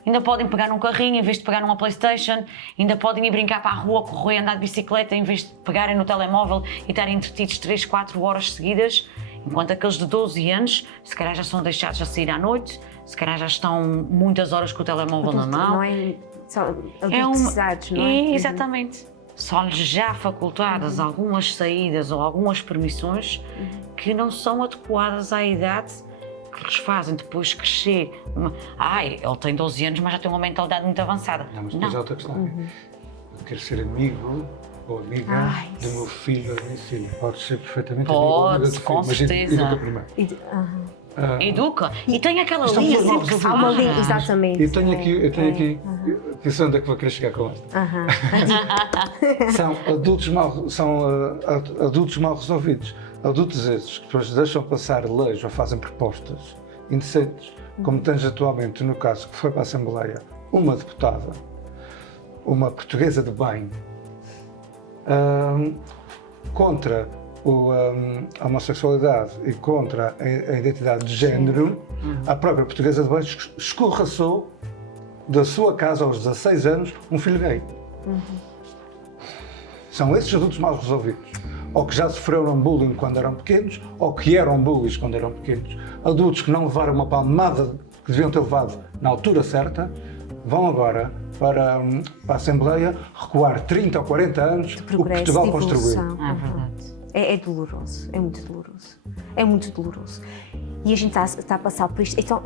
Ainda podem pegar num carrinho em vez de pegar numa PlayStation, ainda podem ir brincar para a rua, correr, andar de bicicleta em vez de pegarem no telemóvel e estarem entretidos 3, 4 horas seguidas, enquanto aqueles de 12 anos se calhar já são deixados a sair à noite, se calhar já estão muitas horas com o telemóvel na mão. Não é? São adultizados, não é? Exatamente. São-lhes já facultadas algumas saídas ou algumas permissões que não são adequadas à idade, que lhes fazem depois crescer. Ele tem 12 anos, mas já tem uma mentalidade muito avançada. Não, mas depois há outra questão. quer ser amigo ou amiga Ai, do meu filho ou da minha filha. Pode ser perfeitamente amigo ou Pode, amiga do filho, com mas certeza. educa primeiro. Educa. E tem aquela Estamos linha a sempre que resolver. Há uma faz. linha, exatamente. Eu tenho aqui, que sei onde é que vou querer chegar com esta. Aham. São adultos mal resolvidos. Adultos esses que depois deixam passar leis ou fazem propostas indecentes, como tens atualmente no caso que foi para a Assembleia uma deputada, uma portuguesa de bem, contra a homossexualidade e contra a identidade de género. A própria portuguesa de bem escorraçou da sua casa aos 16 anos um filho gay. São esses adultos mal resolvidos, ou que já sofreram bullying quando eram pequenos, ou que eram bullies quando eram pequenos. Adultos que não levaram uma palmada que deviam ter levado na altura certa, vão agora para a Assembleia recuar 30 ou 40 anos o que Portugal construiu. É verdade. É doloroso, é muito doloroso. É muito doloroso. E a gente está a passar por isto. Então,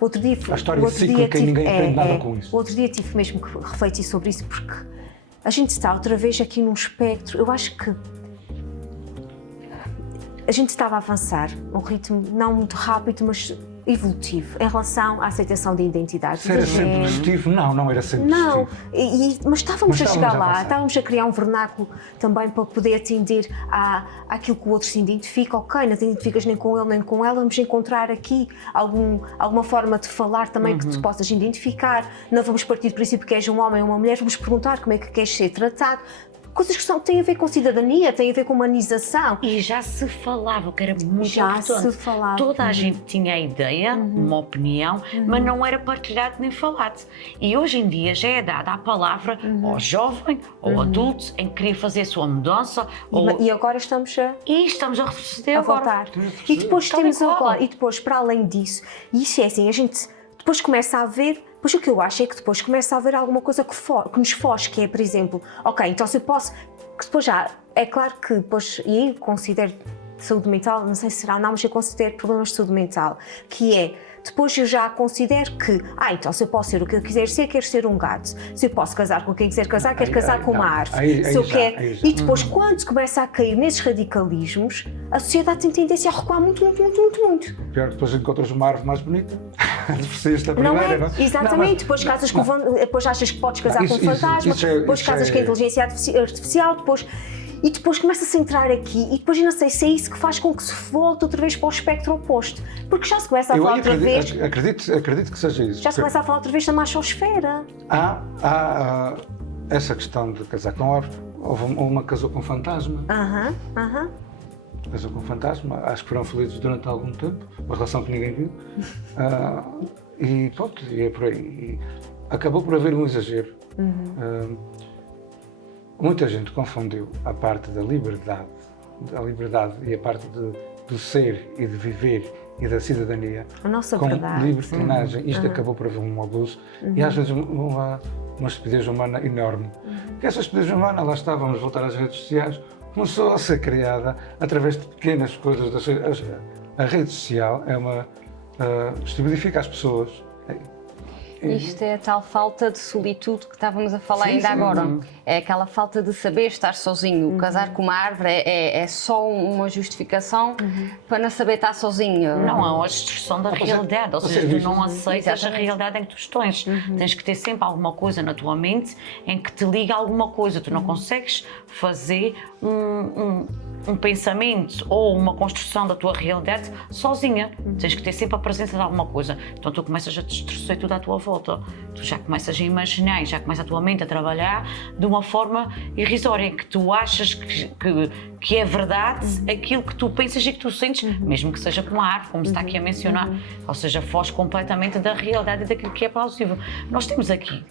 outro dia... A história é cíclica e ninguém aprende nada com isso. Outro dia tive mesmo que refletir sobre isso, porque a gente está outra vez aqui num espectro. Eu acho que a gente estava a avançar a um ritmo não muito rápido, mas evolutivo, em relação à aceitação de identidade. Se era sempre positivo? Não era sempre Não, positivo. mas estávamos a chegar lá, avançar. estávamos a criar um vernáculo também para poder atender àquilo que o outro se identifica. Ok, não te identificas nem com ele nem com ela, vamos encontrar aqui alguma forma de falar também que te possas identificar. Não vamos partir do princípio que és um homem ou uma mulher, vamos perguntar como é que queres ser tratado. Coisas que têm a ver com cidadania, têm a ver com humanização. E já se falava, que era muito Já importante. se falava. Toda a gente tinha a ideia, uma opinião, mas não era partilhado nem falado. E hoje em dia já é dada a palavra ao jovem, ao adulto, em que queria fazer a sua mudança. E agora estamos E estamos a retroceder a agora. voltar. E depois Tal e temos qual. agora, e depois, para além disso, e isso é assim, a gente depois começa a ver. Pois o que eu acho é que depois começa a haver alguma coisa que nos foge, que é, por exemplo, ok, então se eu posso, que depois já, é claro que depois, e eu considero saúde mental, não sei se será ou não, mas eu considero problemas de saúde mental, que é, depois eu já considero que, então se eu posso ser o que eu quiser ser, quero ser um gato. Se eu posso casar com quem quiser casar, quero casar com uma árvore. Se eu quero... E depois, quando começa a cair nesses radicalismos, a sociedade tem tendência a recuar muito. Pior que depois encontras uma árvore mais bonita, deprecias da Não primeira, é? não é? Exatamente, Não, depois casas com depois achas que podes casar Não, com um fantasma, depois casas com a inteligência artificial, e depois começa-se a entrar aqui, e depois eu não sei se é isso que faz com que se volte outra vez para o espectro oposto, porque já se começa a falar outra vez. Acredito que seja isso. Já se começa a falar outra vez da machosfera. Há essa questão de casar com árvore. Houve uma que casou com fantasma. Casou com fantasma, acho que foram felizes durante algum tempo, uma relação que ninguém viu. E pronto, e é por aí. E acabou por haver um exagero. Muita gente confundiu a parte da liberdade e a parte do ser e de viver e da cidadania A nossa com verdade. libertinagem. Isto acabou por haver um abuso e às vezes uma estupidez humana enorme. Que essa estupidez humana, lá está, vamos voltar às redes sociais, começou a ser criada através de pequenas coisas. A rede social é estupidifica as pessoas. Isto é a tal falta de solitude que estávamos a falar ainda agora. É aquela falta de saber estar sozinho. Casar com uma árvore é só uma justificação para não saber estar sozinho. Não, é uma distorção da realidade, ou seja, tu não aceitas a realidade em que tu estás. Tens que ter sempre alguma coisa na tua mente em que te liga a alguma coisa. Tu não consegues fazer um pensamento ou uma construção da tua realidade sozinha. Tens que ter sempre a presença de alguma coisa. Então tu começas a distorcer tudo à tua volta. Tu já começas a imaginar, já começa a tua mente a trabalhar de uma forma irrisória, em que tu achas que é verdade aquilo que tu pensas e que tu sentes, mesmo que seja com uma árvore, como se está aqui a mencionar. Ou seja, foge completamente da realidade e daquilo que é plausível. Nós temos aqui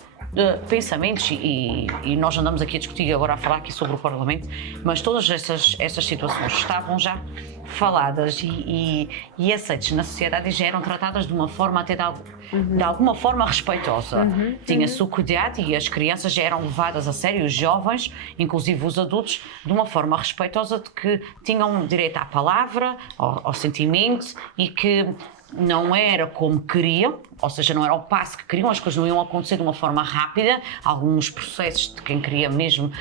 pensamentos e nós andamos aqui a discutir agora a falar aqui sobre o Parlamento, mas todas essas situações estavam já faladas e aceitas na sociedade e já eram tratadas de uma forma até de alguma forma respeitosa. Tinha-se o cuidado e as crianças já eram levadas a sério, os jovens, inclusive os adultos, de uma forma respeitosa, de que tinham direito à palavra, ao sentimento e que não era como queriam, ou seja, não era o passo que queriam, as coisas não iam acontecer de uma forma rápida, alguns processos de quem queria mesmo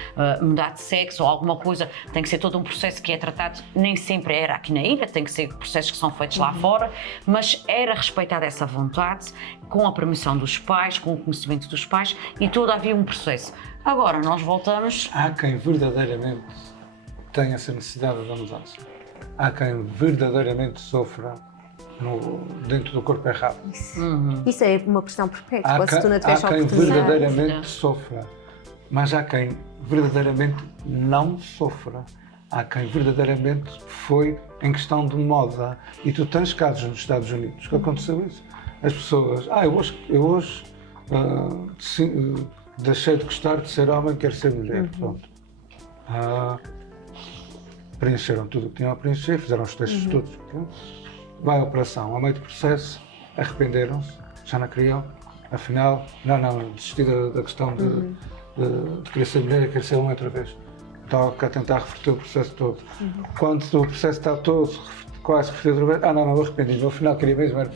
mudar de sexo ou alguma coisa, tem que ser todo um processo que é tratado, nem sempre era aqui na ilha, tem que ser processos que são feitos lá fora, mas era respeitada essa vontade, com a permissão dos pais, com o conhecimento dos pais, e todo havia um processo. Agora, nós voltamos... Há quem verdadeiramente tenha essa necessidade da mudança. Há quem verdadeiramente sofra dentro do corpo errado. Isso é uma pressão perpétua, se tu não tiveres a há quem oportunidade. verdadeiramente sofra, mas há quem verdadeiramente não sofra. Há quem verdadeiramente foi em questão de moda. E tu tens casos nos Estados Unidos que aconteceu isso. As pessoas, eu hoje deixei de gostar de ser homem, quero ser mulher. Pronto. Preencheram tudo o que tinham a preencher, fizeram os testes todos. Vai à operação, ao meio do processo, arrependeram-se, já não queriam, afinal, não, desisti da questão de querer ser mulher e querer ser homem outra vez. Estava a tentar reverter o processo todo. Quando o processo está todo quase revertido outra vez, não, arrependi-me, no final queria mesmo, era,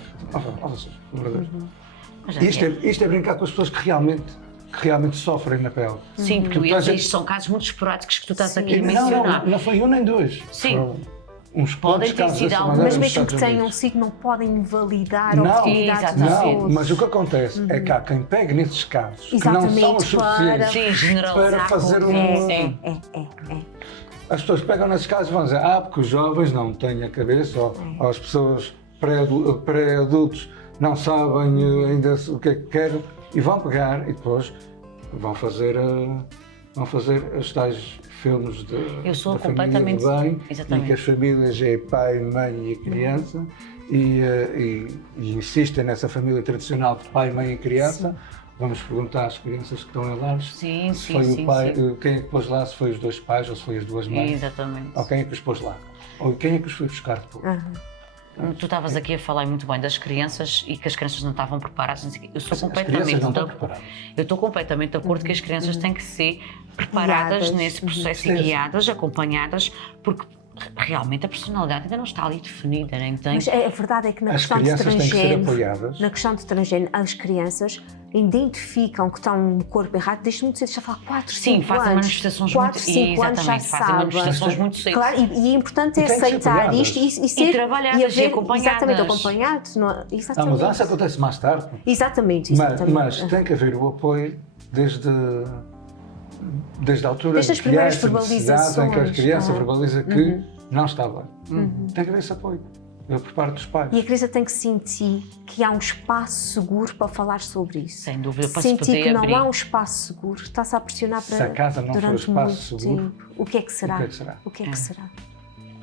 isto é brincar com as pessoas que realmente sofrem na pele. Sim, porque estes são casos muito esporádicos que tu estás aqui a mencionar. Não foi um nem dois. Sim. Foram uns Podem poucos ter casos sido dessa alguns. maneira Mas nos mesmo que Estados tenham Unidos. sido, não podem invalidar Não, a oportunidade dos exatamente. outros. Mas o que acontece é que há quem pegue nesses casos que não são os Exatamente, para- suficientes Sim, generalizar para fazer com- um... As pessoas pegam nesses casos e vão dizer porque os jovens não têm a cabeça, ou as pessoas pré-adultos não sabem ainda o que é que querem, e vão pegar e depois vão fazer os tais filmes Eu sou da família completamente- do bem, exatamente. e que as famílias é pai, mãe e a criança, e insistem nessa família tradicional de pai, mãe e criança. Vamos perguntar às crianças que estão em lares Sim, se sim, foi sim, o pai, sim. quem é que pôs lá, se foi os dois pais ou se foi as duas mães, Exatamente. ou quem é que os pôs lá, ou quem é que os foi buscar depois. Tu estavas aqui a falar muito bem das crianças e que as crianças não estavam preparadas. Não sei o quê. Eu sou As crianças completamente não de estão acordo. preparadas. Eu estou completamente de acordo que as crianças têm que ser preparadas Guiadas. nesse processo Sim. e guiadas, acompanhadas, porque realmente a personalidade ainda não está ali definida, nem tem. Mas a verdade é que na As questão de crianças têm que ser transgênero, apoiadas. na questão de transgênero, as crianças identificam que estão no corpo errado desde muito cedo, já fala 4, 5 Sim, anos. fazem manifestações 4, muito 5 anos já exatamente, fazem sabem. manifestações muito cedo. Claro, e é importante é E têm que ser aceitar apoiadas. isto e ser trabalhadas, haver- e acompanhadas. Exatamente, acompanhados. A Exatamente. mudança acontece mais tarde, Exatamente, mas, exatamente. mas tem que haver o apoio desde a altura Desde as em que há primeiras essa necessidade, em que a verbalizações, criança não é? verbaliza que não está bem. Tem que haver esse apoio por parte dos pais. E a criança tem que sentir que há um espaço seguro para falar sobre isso. Sem dúvida, para se sentir poder que não abrir. há um espaço seguro, está-se a pressionar para Se a casa não for durante espaço muito seguro, tempo. O que é que será? o que é que será? O que é que será?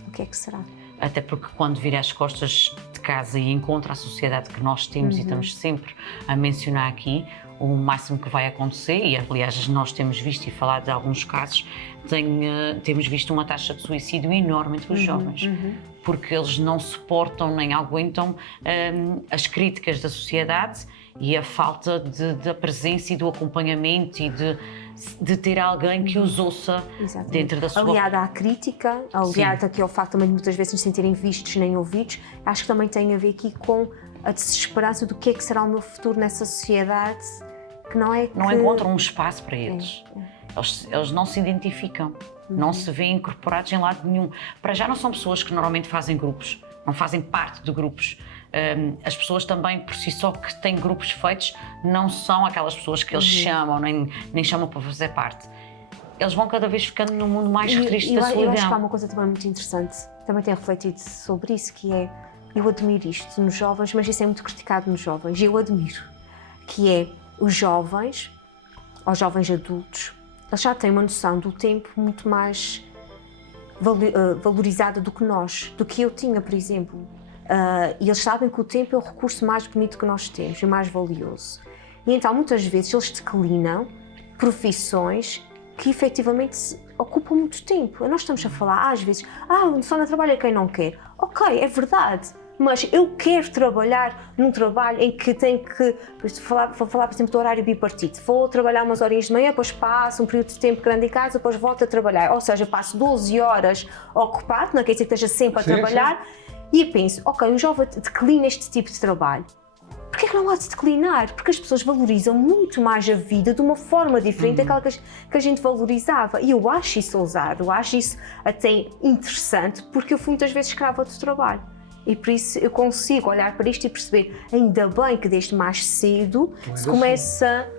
O que é que será? Até porque quando vira as costas de casa e encontra a sociedade que nós temos e estamos sempre a mencionar aqui, o máximo que vai acontecer, e aliás nós temos visto e falado de alguns casos, temos visto uma taxa de suicídio enorme entre os jovens, porque eles não suportam nem aguentam as críticas da sociedade e a falta da presença e do acompanhamento e de ter alguém que os ouça Exatamente. dentro da sua... Aliada à crítica, aliada aqui ao facto também de muitas vezes não se sentirem vistos nem ouvidos, acho que também tem a ver aqui com a desesperança do que é que será o meu futuro nessa sociedade, que não é que... Não encontram um espaço para eles. Eles não se identificam, não se veem incorporados em lado nenhum. Para já não são pessoas que normalmente fazem grupos, não fazem parte de grupos. As pessoas também, por si só, que têm grupos feitos, não são aquelas pessoas que eles chamam, nem chamam para fazer parte. Eles vão cada vez ficando num mundo mais restrito da Eu acho que há solidão. uma coisa também muito interessante, também tenho refletido sobre isso, que é, eu admiro isto nos jovens, mas isso é muito criticado nos jovens, e eu admiro, que é os jovens, aos jovens adultos, eles já têm uma noção do tempo muito mais valorizada do que nós, do que eu tinha, por exemplo. E eles sabem que o tempo é o recurso mais bonito que nós temos, e mais valioso. E então, muitas vezes, eles declinam profissões que efetivamente ocupam muito tempo. Nós estamos a falar, às vezes, só não trabalha quem não quer. Ok, é verdade. Mas eu quero trabalhar num trabalho em que tenho que, vou falar por exemplo do horário bipartido, vou trabalhar umas horinhas de manhã, depois passo um período de tempo grande em casa, depois volto a trabalhar, ou seja, passo 12 horas ocupado, não quer dizer que esteja sempre a trabalhar, E eu penso, ok, um jovem declina este tipo de trabalho. Porquê é que não há de declinar? Porque as pessoas valorizam muito mais a vida de uma forma diferente daquela que a gente valorizava. E eu acho isso ousado, eu acho isso até interessante, porque eu fui muitas vezes escrava do trabalho. E por isso eu consigo olhar para isto e perceber, ainda bem que desde mais cedo se começa...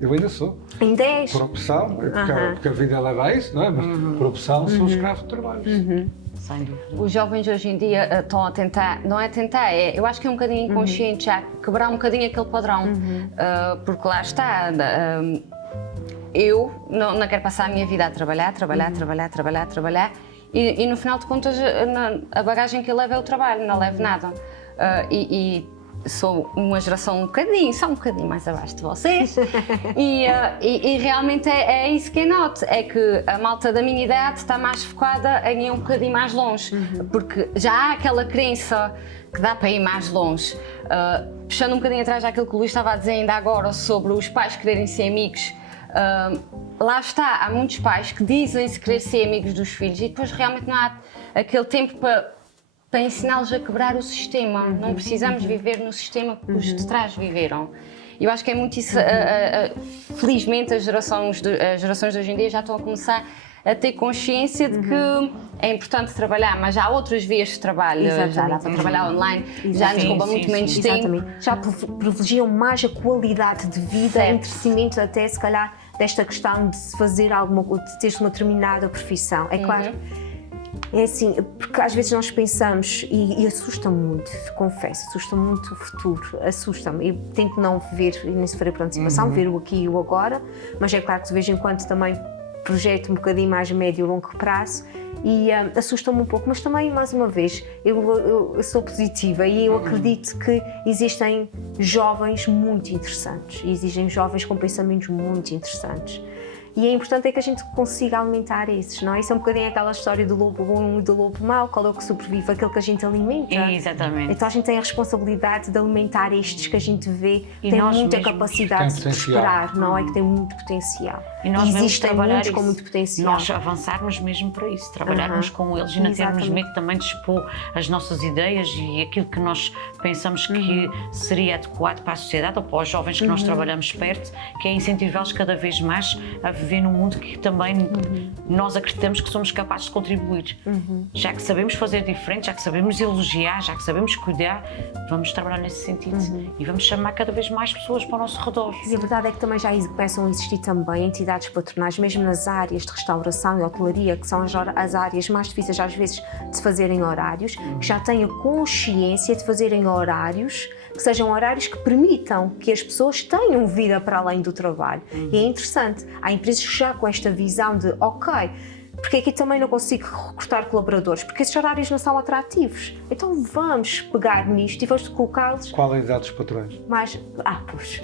Eu ainda sou. Ainda és? Por opção, porque a vida leva a isso, não é? Mas por opção sou escravo de trabalho. Sem dúvida. Os jovens hoje em dia estão a tentar, não é tentar, eu acho que é um bocadinho inconsciente já, quebrar um bocadinho aquele padrão, porque lá está, eu não quero passar a minha vida a trabalhar, e no final de contas a bagagem que eu levo é o trabalho, não levo nada. E sou uma geração só um bocadinho mais abaixo de vocês e realmente é isso que eu noto, é que a malta da minha idade está mais focada em ir um bocadinho mais longe, porque já há aquela crença que dá para ir mais longe. Puxando um bocadinho atrás daquilo que o Luís estava a dizer ainda agora sobre os pais quererem ser amigos, lá está, há muitos pais que dizem-se querer ser amigos dos filhos e depois realmente não há aquele tempo para ensiná-los a quebrar o sistema. Não precisamos viver no sistema que os de trás viveram. Eu acho que é muito isso. Felizmente, as gerações de hoje em dia já estão a começar a ter consciência de que é importante trabalhar, mas já há outras vias de trabalho. Já dá para trabalhar online, já nos rouba muito menos tempo. Exatamente. Já privilegiam mais a qualidade de vida, em detrimento até, se calhar, desta questão de se fazer de ter uma determinada profissão. É claro. É assim, porque às vezes nós pensamos, e assusta-me muito, confesso, assusta-me muito o futuro, assusta-me. Eu tento não ver, e nem se farei por antecipação, ver o aqui e o agora, mas é claro que de vez em quando também projeto um bocadinho mais médio e longo prazo e assusta-me um pouco, mas também, mais uma vez, eu sou positiva e eu acredito que existem jovens muito interessantes, e existem jovens com pensamentos muito interessantes. E é importante que a gente consiga alimentar esses, não é? Isso é um bocadinho aquela história do lobo bom e do lobo mau, qual é o que sobrevive? Aquele que a gente alimenta. Exatamente. Então a gente tem a responsabilidade de alimentar estes que a gente vê, E tem nós muita mesmos capacidade de potencial. prosperar, não é? Que tem muito potencial. E nós vamos existem trabalhar muitos com isso. muito potencial. Nós avançarmos mesmo para isso, trabalharmos com eles e não termos Exatamente. medo também de expor as nossas ideias e aquilo que nós pensamos que seria adequado para a sociedade ou para os jovens que nós trabalhamos perto, que é incentivá-los cada vez mais a viver num mundo que também nós acreditamos que somos capazes de contribuir. Já que sabemos fazer diferente, já que sabemos elogiar, já que sabemos cuidar, vamos trabalhar nesse sentido e vamos chamar cada vez mais pessoas para o nosso redor. E a verdade é que também já começam a existir também entidades patronais, mesmo nas áreas de restauração e hotelaria, que são as áreas mais difíceis às vezes de se fazerem horários, que já têm a consciência de fazerem horários que sejam horários que permitam que as pessoas tenham vida para além do trabalho. E é interessante, há empresas que já com esta visão de, ok, porque aqui também não consigo recrutar colaboradores, porque esses horários não são atrativos. Então vamos pegar nisto e vamos colocá-los Qual é a idade dos patrões? mais... pois.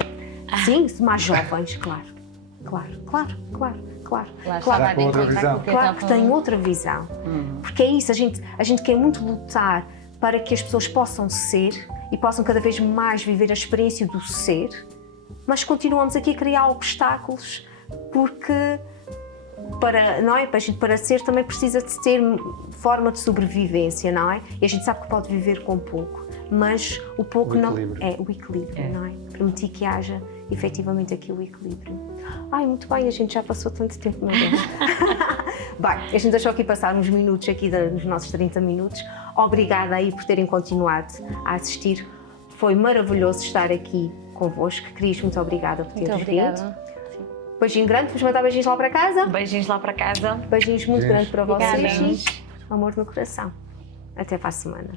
Sim, mais jovens, claro. Lá está, Já com outra visão. Claro que tem outra visão. Porque é isso, a gente quer muito lutar para que as pessoas possam ser e possam cada vez mais viver a experiência do ser, mas continuamos aqui a criar obstáculos porque para ser também precisa de ter forma de sobrevivência, não é? E a gente sabe que pode viver com pouco, mas o pouco não é o equilíbrio, não é? Permitir que haja efetivamente aqui o equilíbrio. Muito bem, a gente já passou tanto tempo, meu Deus. Bem, a gente deixou aqui passar uns minutos aqui nos nossos 30 minutos. Obrigada aí por terem continuado a assistir. Foi maravilhoso estar aqui convosco. Cris, muito obrigada por teres vindo. Beijinho grande, vamos mandar beijinhos lá para casa. Beijinhos lá para casa. Beijinhos muito grandes para vocês. Obrigada. Amor no coração. Até para a semana.